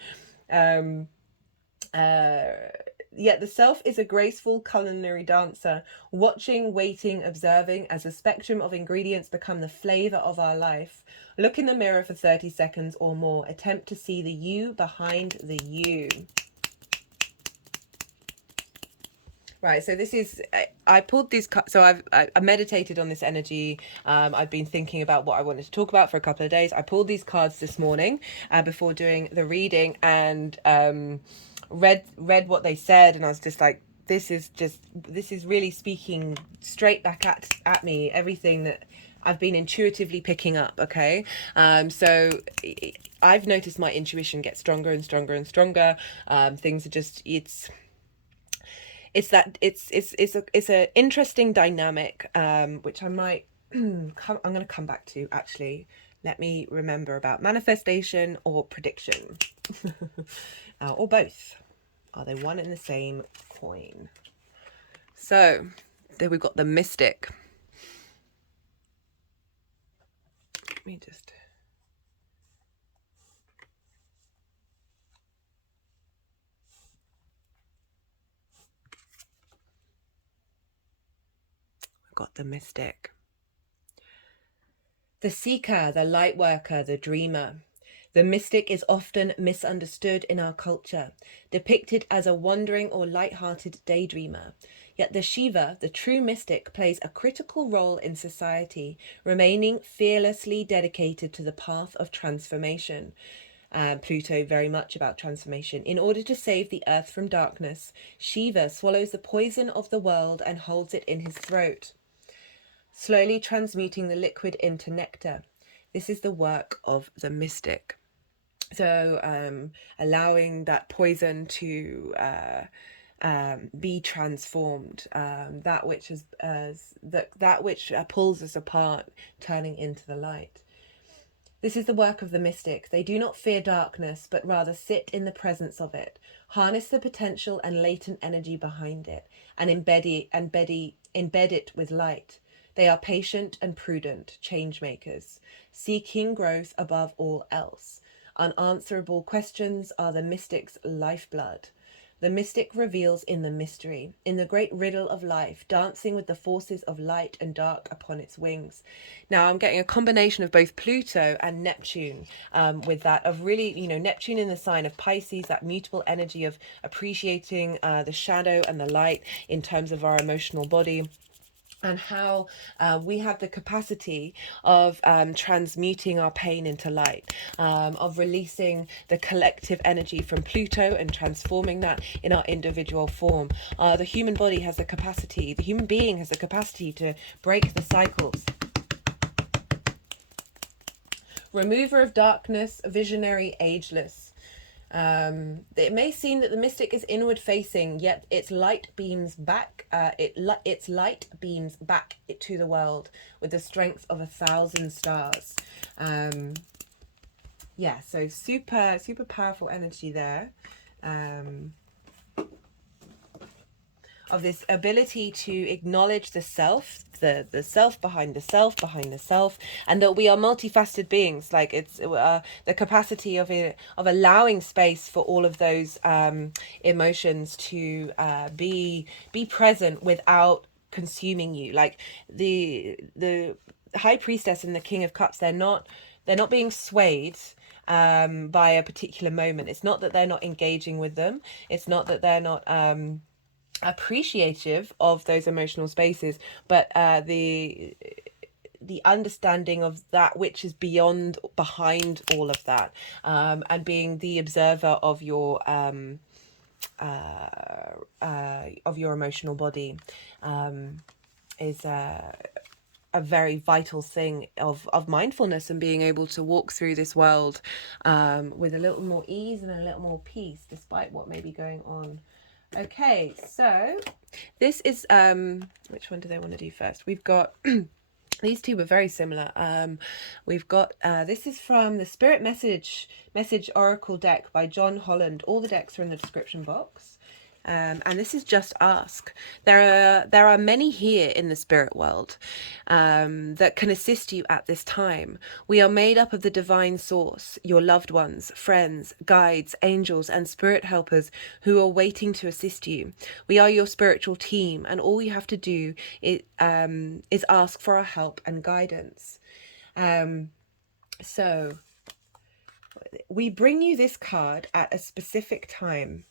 Yet the Self is a graceful culinary dancer, watching, waiting, observing as the spectrum of ingredients become the flavor of our life. Look in the mirror for 30 seconds or more. Attempt to see the you behind the you. Right, so this is, I pulled these, so I meditated on this energy. I've been thinking about what I wanted to talk about for a couple of days. I pulled these cards this morning before doing the reading, and read what they said, and I was just like, this is really speaking straight back at me, everything that I've been intuitively picking up. Okay, so I've noticed my intuition get stronger and stronger and stronger. Things are just, it's an interesting dynamic, which I might I'm going to come back to. Actually, let me remember about manifestation or prediction. Or both. Are they one and the same coin? So there we've got the Mystic. Let me just... We've got the Mystic. The seeker, the light worker, the dreamer. The mystic is often misunderstood in our culture, depicted as a wandering or light-hearted daydreamer. Yet the Shiva, the true mystic, plays a critical role in society, remaining fearlessly dedicated to the path of transformation. Pluto, very much about transformation. In order to save the earth from darkness, Shiva swallows the poison of the world and holds it in his throat, slowly transmuting the liquid into nectar. This is the work of the mystic. So allowing that poison to be transformed, that which is that which pulls us apart, turning into the light. This is the work of the mystic. They do not fear darkness, but rather sit in the presence of it, harness the potential and latent energy behind it, and embed it with light. They are patient and prudent change makers, seeking growth above all else. Unanswerable questions are the mystic's lifeblood. The mystic reveals in the mystery, in the great riddle of life, dancing with the forces of light and dark upon its wings. Now I'm getting a combination of both Pluto and Neptune with that, of really, Neptune in the sign of Pisces, that mutable energy of appreciating the shadow and the light in terms of our emotional body, and how we have the capacity of transmuting our pain into light, of releasing the collective energy from Pluto and transforming that in our individual form. The human body has the capacity, the human being has the capacity to break the cycles. Remover of darkness, visionary, ageless. It may seem that the mystic is inward facing, yet its light beams back. Its light beams back to the world with the strength of 1,000 stars. Yeah, so super powerful energy there. Of this ability to acknowledge the self, the self behind the self behind the self, and that we are multifaceted beings. Like it's the capacity of allowing space for all of those emotions to be present without consuming you. Like the High Priestess and the King of Cups, they're not being swayed by a particular moment. It's not that they're not engaging with them. It's not that they're not appreciative of those emotional spaces, but the understanding of that which is behind all of that, and being the observer of your emotional body, is a very vital thing of mindfulness, and being able to walk through this world with a little more ease and a little more peace despite what may be going on. Okay, so this is which one do they want to do first? We've got these two were very similar. We've got this is from the Spirit Message Oracle deck by John Holland. All the decks are in the description box. And this is Just Ask. There are many here in the spirit world that can assist you at this time. We are made up of the divine source, your loved ones, friends, guides, angels, and spirit helpers who are waiting to assist you. We are your spiritual team, and all you have to do is ask for our help and guidance. So we bring you this card at a specific time,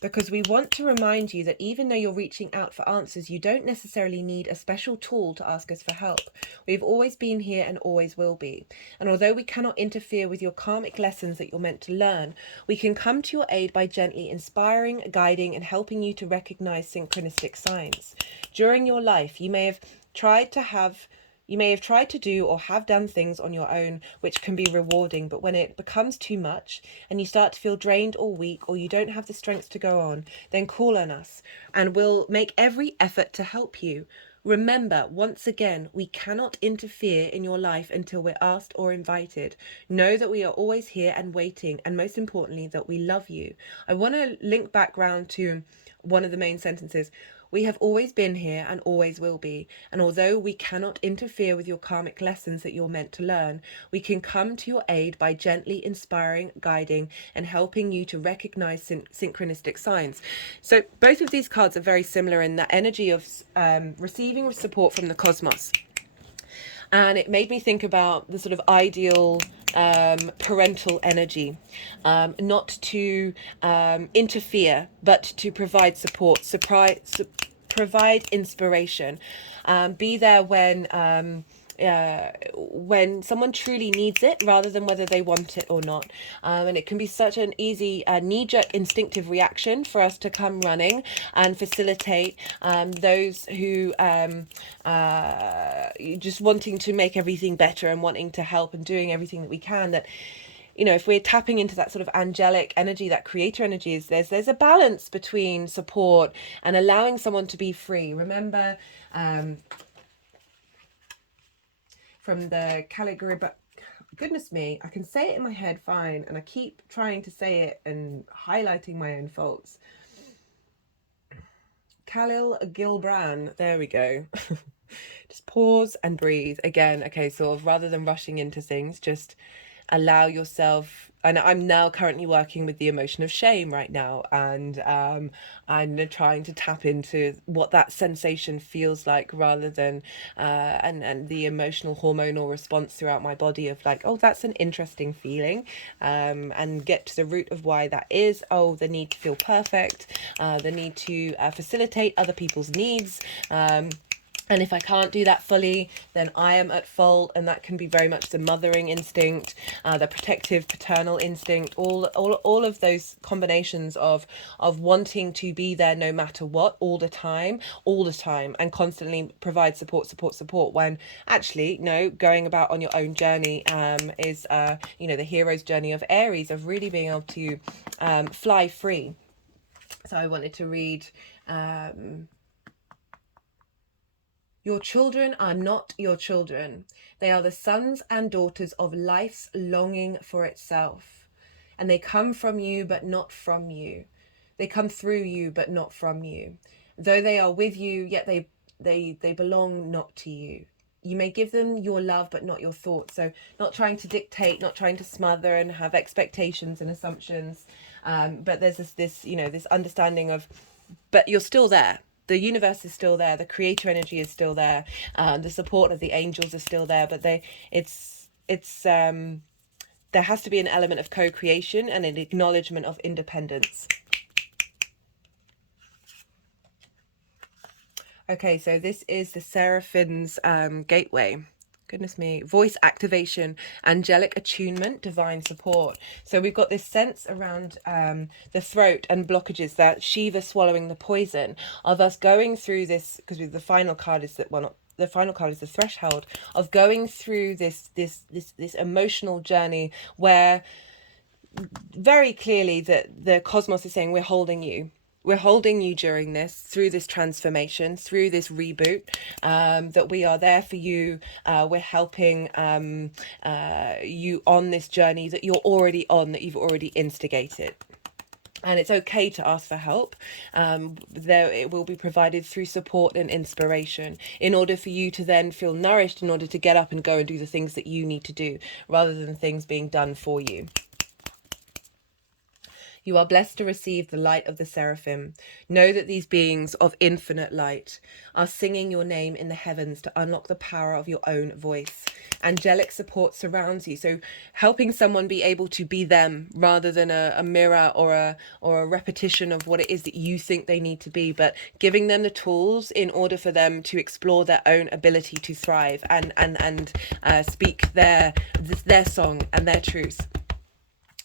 because we want to remind you that even though you're reaching out for answers, you don't necessarily need a special tool to ask us for help. We've always been here and always will be. And although we cannot interfere with your karmic lessons that you're meant to learn, we can come to your aid by gently inspiring, guiding, and helping you to recognize synchronistic signs. During your life, you may have tried to do or have done things on your own which can be rewarding, but when it becomes too much and you start to feel drained or weak, or you don't have the strength to go on, then call on us and we'll make every effort to help you. Remember, once again, we cannot interfere in your life until we're asked or invited. Know that we are always here and waiting, and most importantly, that we love you. I want to link back round to one of the main sentences. We have always been here and always will be. And although we cannot interfere with your karmic lessons that you're meant to learn, we can come to your aid by gently inspiring, guiding, and helping you to recognize synchronistic signs. So both of these cards are very similar in that energy of receiving support from the cosmos. And it made me think about the sort of ideal parental energy, not to interfere, but to provide support, provide inspiration, be there when someone truly needs it rather than whether they want it or not. And it can be such an easy knee-jerk instinctive reaction for us to come running and facilitate those who just wanting to make everything better and wanting to help and doing everything that we can. That, you know, if we're tapping into that sort of angelic energy, that creator energy, is there's a balance between support and allowing someone to be free. Remember, from the Kahlil, goodness me, I can say it in my head fine, and I keep trying to say it and highlighting my own faults. Kahlil Gibran, there we go. Just pause and breathe again. Okay, sort of rather than rushing into things, just allow yourself. And I'm now currently working with the emotion of shame right now, and I'm trying to tap into what that sensation feels like, rather than and the emotional hormonal response throughout my body of like, oh, that's an interesting feeling, and get to the root of why that is. Oh, the need to feel perfect, the need to facilitate other people's needs. And if I can't do that fully, then I am at fault, and that can be very much the mothering instinct, the protective paternal instinct, all of those combinations of wanting to be there no matter what, all the time, and constantly provide support. When actually, no, going about on your own journey is, the hero's journey of Aries, of really being able to fly free. So I wanted to read. Your children are not your children. They are the sons and daughters of life's longing for itself. And they come from you, but not from you. They come through you, but not from you. Though they are with you, yet they belong not to you. You may give them your love, but not your thoughts. So not trying to dictate, not trying to smother and have expectations and assumptions. But there's this understanding of, but you're still there. The universe is still there. The creator energy is still there. The support of the angels is still there. But there has to be an element of co-creation and an acknowledgement of independence. Okay, so this is the Seraphim's gateway. Goodness me. Voice activation, angelic attunement, divine support. So we've got this sense around the throat and blockages, that Shiva swallowing the poison, of us going through this, because the final card is that, well, not the final card is the threshold of going through this emotional journey, where very clearly that the cosmos is saying, we're holding you. We're holding you during this, through this transformation, through this reboot, that we are there for you. We're helping you on this journey that you're already on, that you've already instigated. And it's okay to ask for help. There it will be provided through support and inspiration, in order for you to then feel nourished, in order to get up and go and do the things that you need to do, rather than things being done for you. You are blessed to receive the light of the seraphim. Know that these beings of infinite light are singing your name in the heavens to unlock the power of your own voice. Angelic support surrounds you, so helping someone be able to be them, rather than a mirror or a repetition of what it is that you think they need to be, but giving them the tools in order for them to explore their own ability to thrive and speak their song and their truth.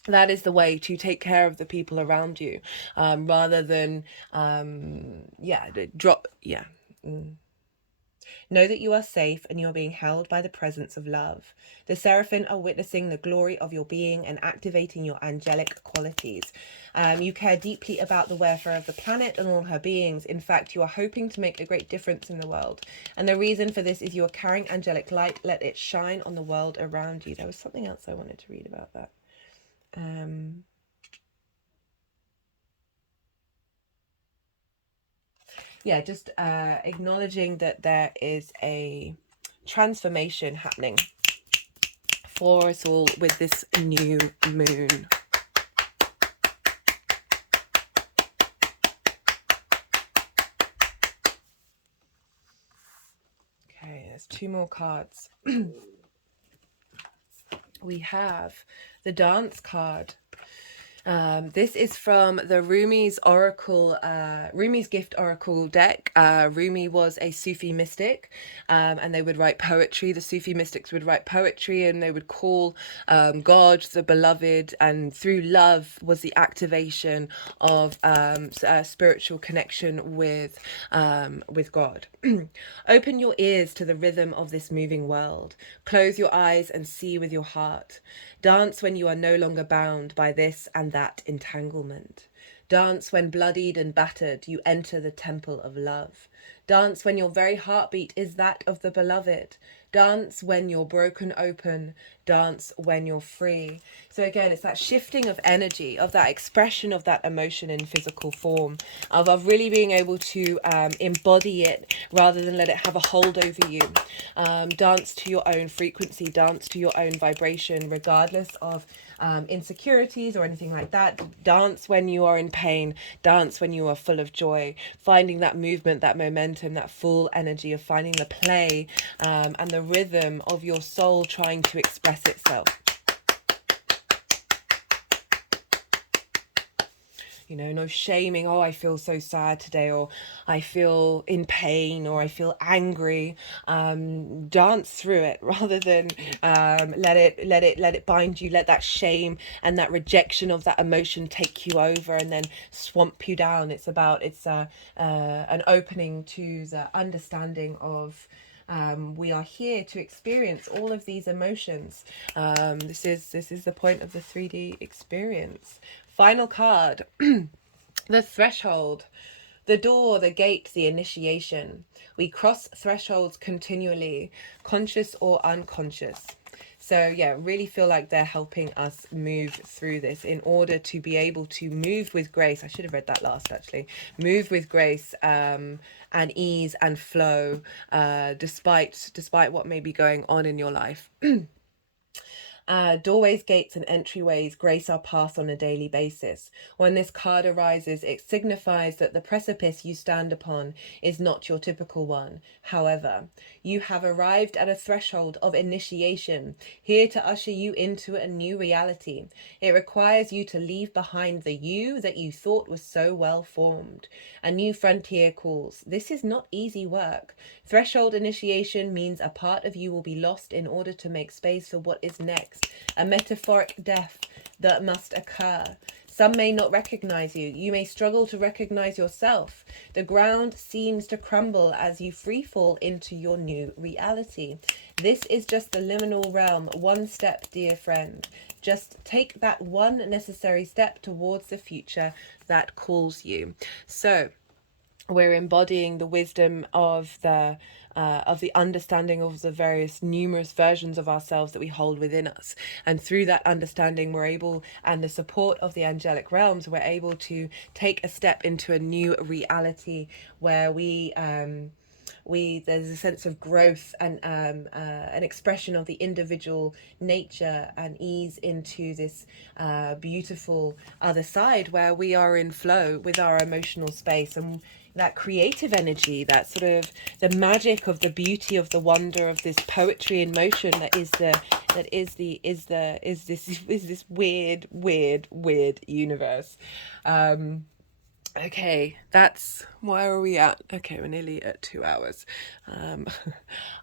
That is the way to take care of the people around you, rather than Know that you are safe and you are being held by the presence of love. The seraphim are witnessing the glory of your being and activating your angelic qualities. You care deeply about the welfare of the planet and all her beings. In fact, you are hoping to make a great difference in the world. And the reason for this is you are carrying angelic light. Let it shine on the world around you. There was something else I wanted to read about that. Just acknowledging that there is a transformation happening for us all with this new moon. Okay, cards, 2 more cards. We have the Dance card. This is from the Rumi's Oracle, Rumi's Gift Oracle deck. Rumi was a Sufi mystic, and they would write poetry. The Sufi mystics would write poetry, and they would call God the beloved, and through love was the activation of a spiritual connection with God. Open your ears to the rhythm of this moving world. Close your eyes and see with your heart. Dance when you are no longer bound by this and that entanglement. Dance when bloodied and battered you enter the temple of love. Dance when your very heartbeat is that of the beloved. Dance when you're broken open. Dance when you're free. So again, it's that shifting of energy, of that expression of that emotion in physical form, of really being able to embody it rather than let it have a hold over you. Dance to your own frequency, dance to your own vibration, regardless of insecurities or anything like that. Dance when you are in pain, dance when you are full of joy, finding that movement, that momentum, that full energy of finding the play and the rhythm of your soul trying to express itself. You know, no shaming, oh, I feel so sad today, or I feel in pain, or I feel angry. Dance through it rather than let it bind you. Let that shame and that rejection of that emotion take you over and then swamp you down. It's an opening to the understanding of we are here to experience all of these emotions. This is the point of the 3D experience. Final card, the threshold, the door, the gate, the initiation. We cross thresholds continually, conscious or unconscious. So yeah, really feel like they're helping us move through this in order to be able to move with grace. I should have read that last actually. Move with grace and ease and flow, despite what may be going on in your life. Doorways, gates, and entryways grace our path on a daily basis. When this card arises, it signifies that the precipice you stand upon is not your typical one. However, you have arrived at a threshold of initiation, here to usher you into a new reality. It requires you to leave behind the you that you thought was so well formed. A new frontier calls. This is not easy work. Threshold initiation means a part of you will be lost in order to make space for what is next. A metaphoric death that must occur. Some may not recognize you. You may struggle to recognize yourself. The ground seems to crumble as you freefall into your new reality. This is just the liminal realm. One step, dear friend. Just take that one necessary step towards the future that calls you. So we're embodying the wisdom of the understanding of the various numerous versions of ourselves that we hold within us, and through that understanding we're able, and the support of the angelic realms, we're able to take a step into a new reality where there's a sense of growth and an expression of the individual nature and ease into this beautiful other side where we are in flow with our emotional space, and that creative energy, that sort of the magic of the beauty of the wonder of this poetry in motion that is this weird universe. Okay, that's, where are we at? Okay, we're nearly at 2 hours.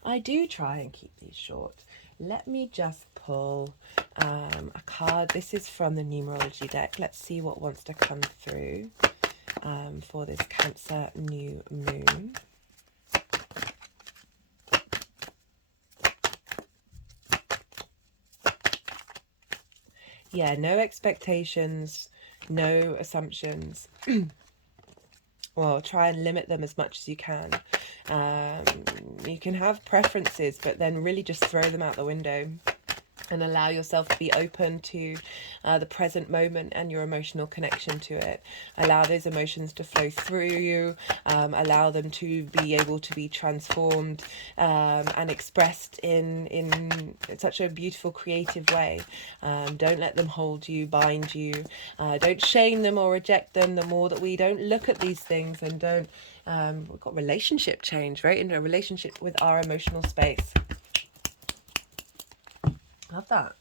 I do try and keep these short. Let me just pull a card. This is from the numerology deck. Let's see what wants to come through for this Cancer new moon. Yeah, no expectations, no assumptions. Well, try and limit them as much as you can. You can have preferences, but then really just throw them out the window. and allow yourself to be open to the present moment and your emotional connection to it. Allow those emotions to flow through you, allow them to be able to be transformed and expressed in such a beautiful, creative way. Don't let them hold you, bind you. Don't shame them or reject them. The more that we don't look at these things and don't, we've got relationship change, right? In a relationship with our emotional space. Love that.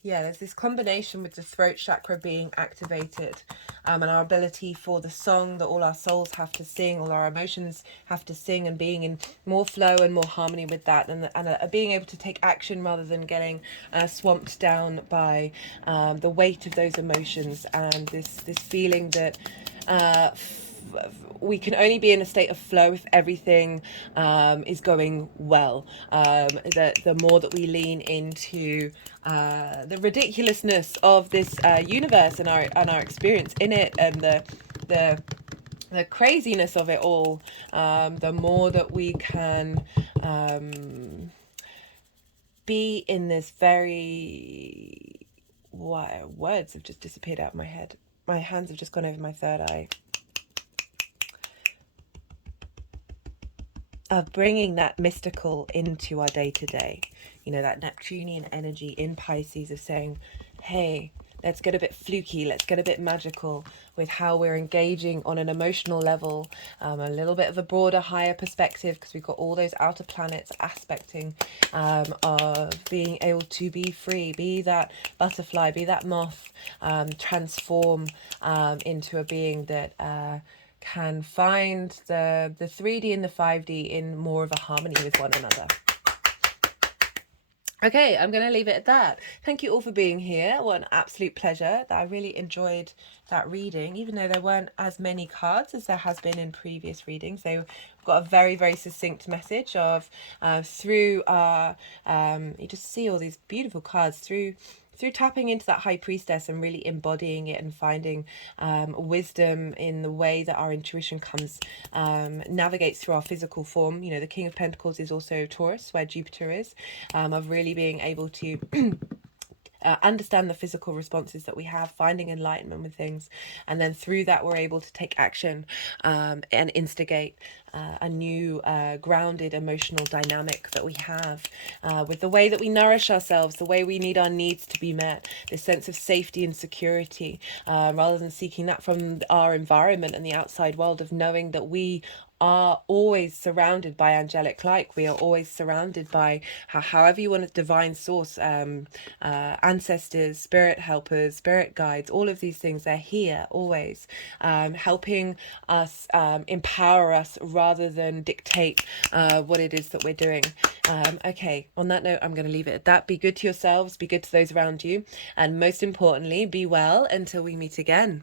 Yeah, there's this combination with the throat chakra being activated, and our ability for the song that all our souls have to sing, all our emotions have to sing, and being in more flow and more harmony with that, and being able to take action rather than getting swamped down by the weight of those emotions, and this feeling that we can only be in a state of flow if everything is going well. The more that we lean into the ridiculousness of this universe and our experience in it, and the craziness of it all, the more that we can be in this very... words have just disappeared out of my head. My hands have just gone over my third eye. Of bringing that mystical into our day-to-day, you know, that Neptunian energy in Pisces of saying, hey, let's get a bit fluky, let's get a bit magical with how we're engaging on an emotional level, a little bit of a broader, higher perspective, because we've got all those outer planets aspecting of being able to be free, be that butterfly, be that moth, transform into a being that can find the 3D and the 5D in more of a harmony with one another. Okay, I'm going to leave it at that. Thank you all for being here. What an absolute pleasure. I really enjoyed that reading, even though there weren't as many cards as there has been in previous readings. They've got a very, very succinct message of through our... you just see all these beautiful cards through tapping into that high priestess and really embodying it and finding wisdom in the way that our intuition comes, navigates through our physical form. You know, the King of Pentacles is also Taurus, where Jupiter is, of really being able to understand the physical responses that we have, finding enlightenment with things, and then through that we're able to take action and instigate a new grounded emotional dynamic that we have with the way that we nourish ourselves, the way we need our needs to be met, this sense of safety and security, rather than seeking that from our environment and the outside world, of knowing that we are always surrounded by angelic light. We are always surrounded by however you want a divine source, ancestors, spirit helpers, spirit guides, all of these things. They're here always, helping us, empower us rather than dictate what it is that we're doing. Okay, on that note, I'm going to leave it at that. Be good to yourselves, be good to those around you, and most importantly, be well until we meet again.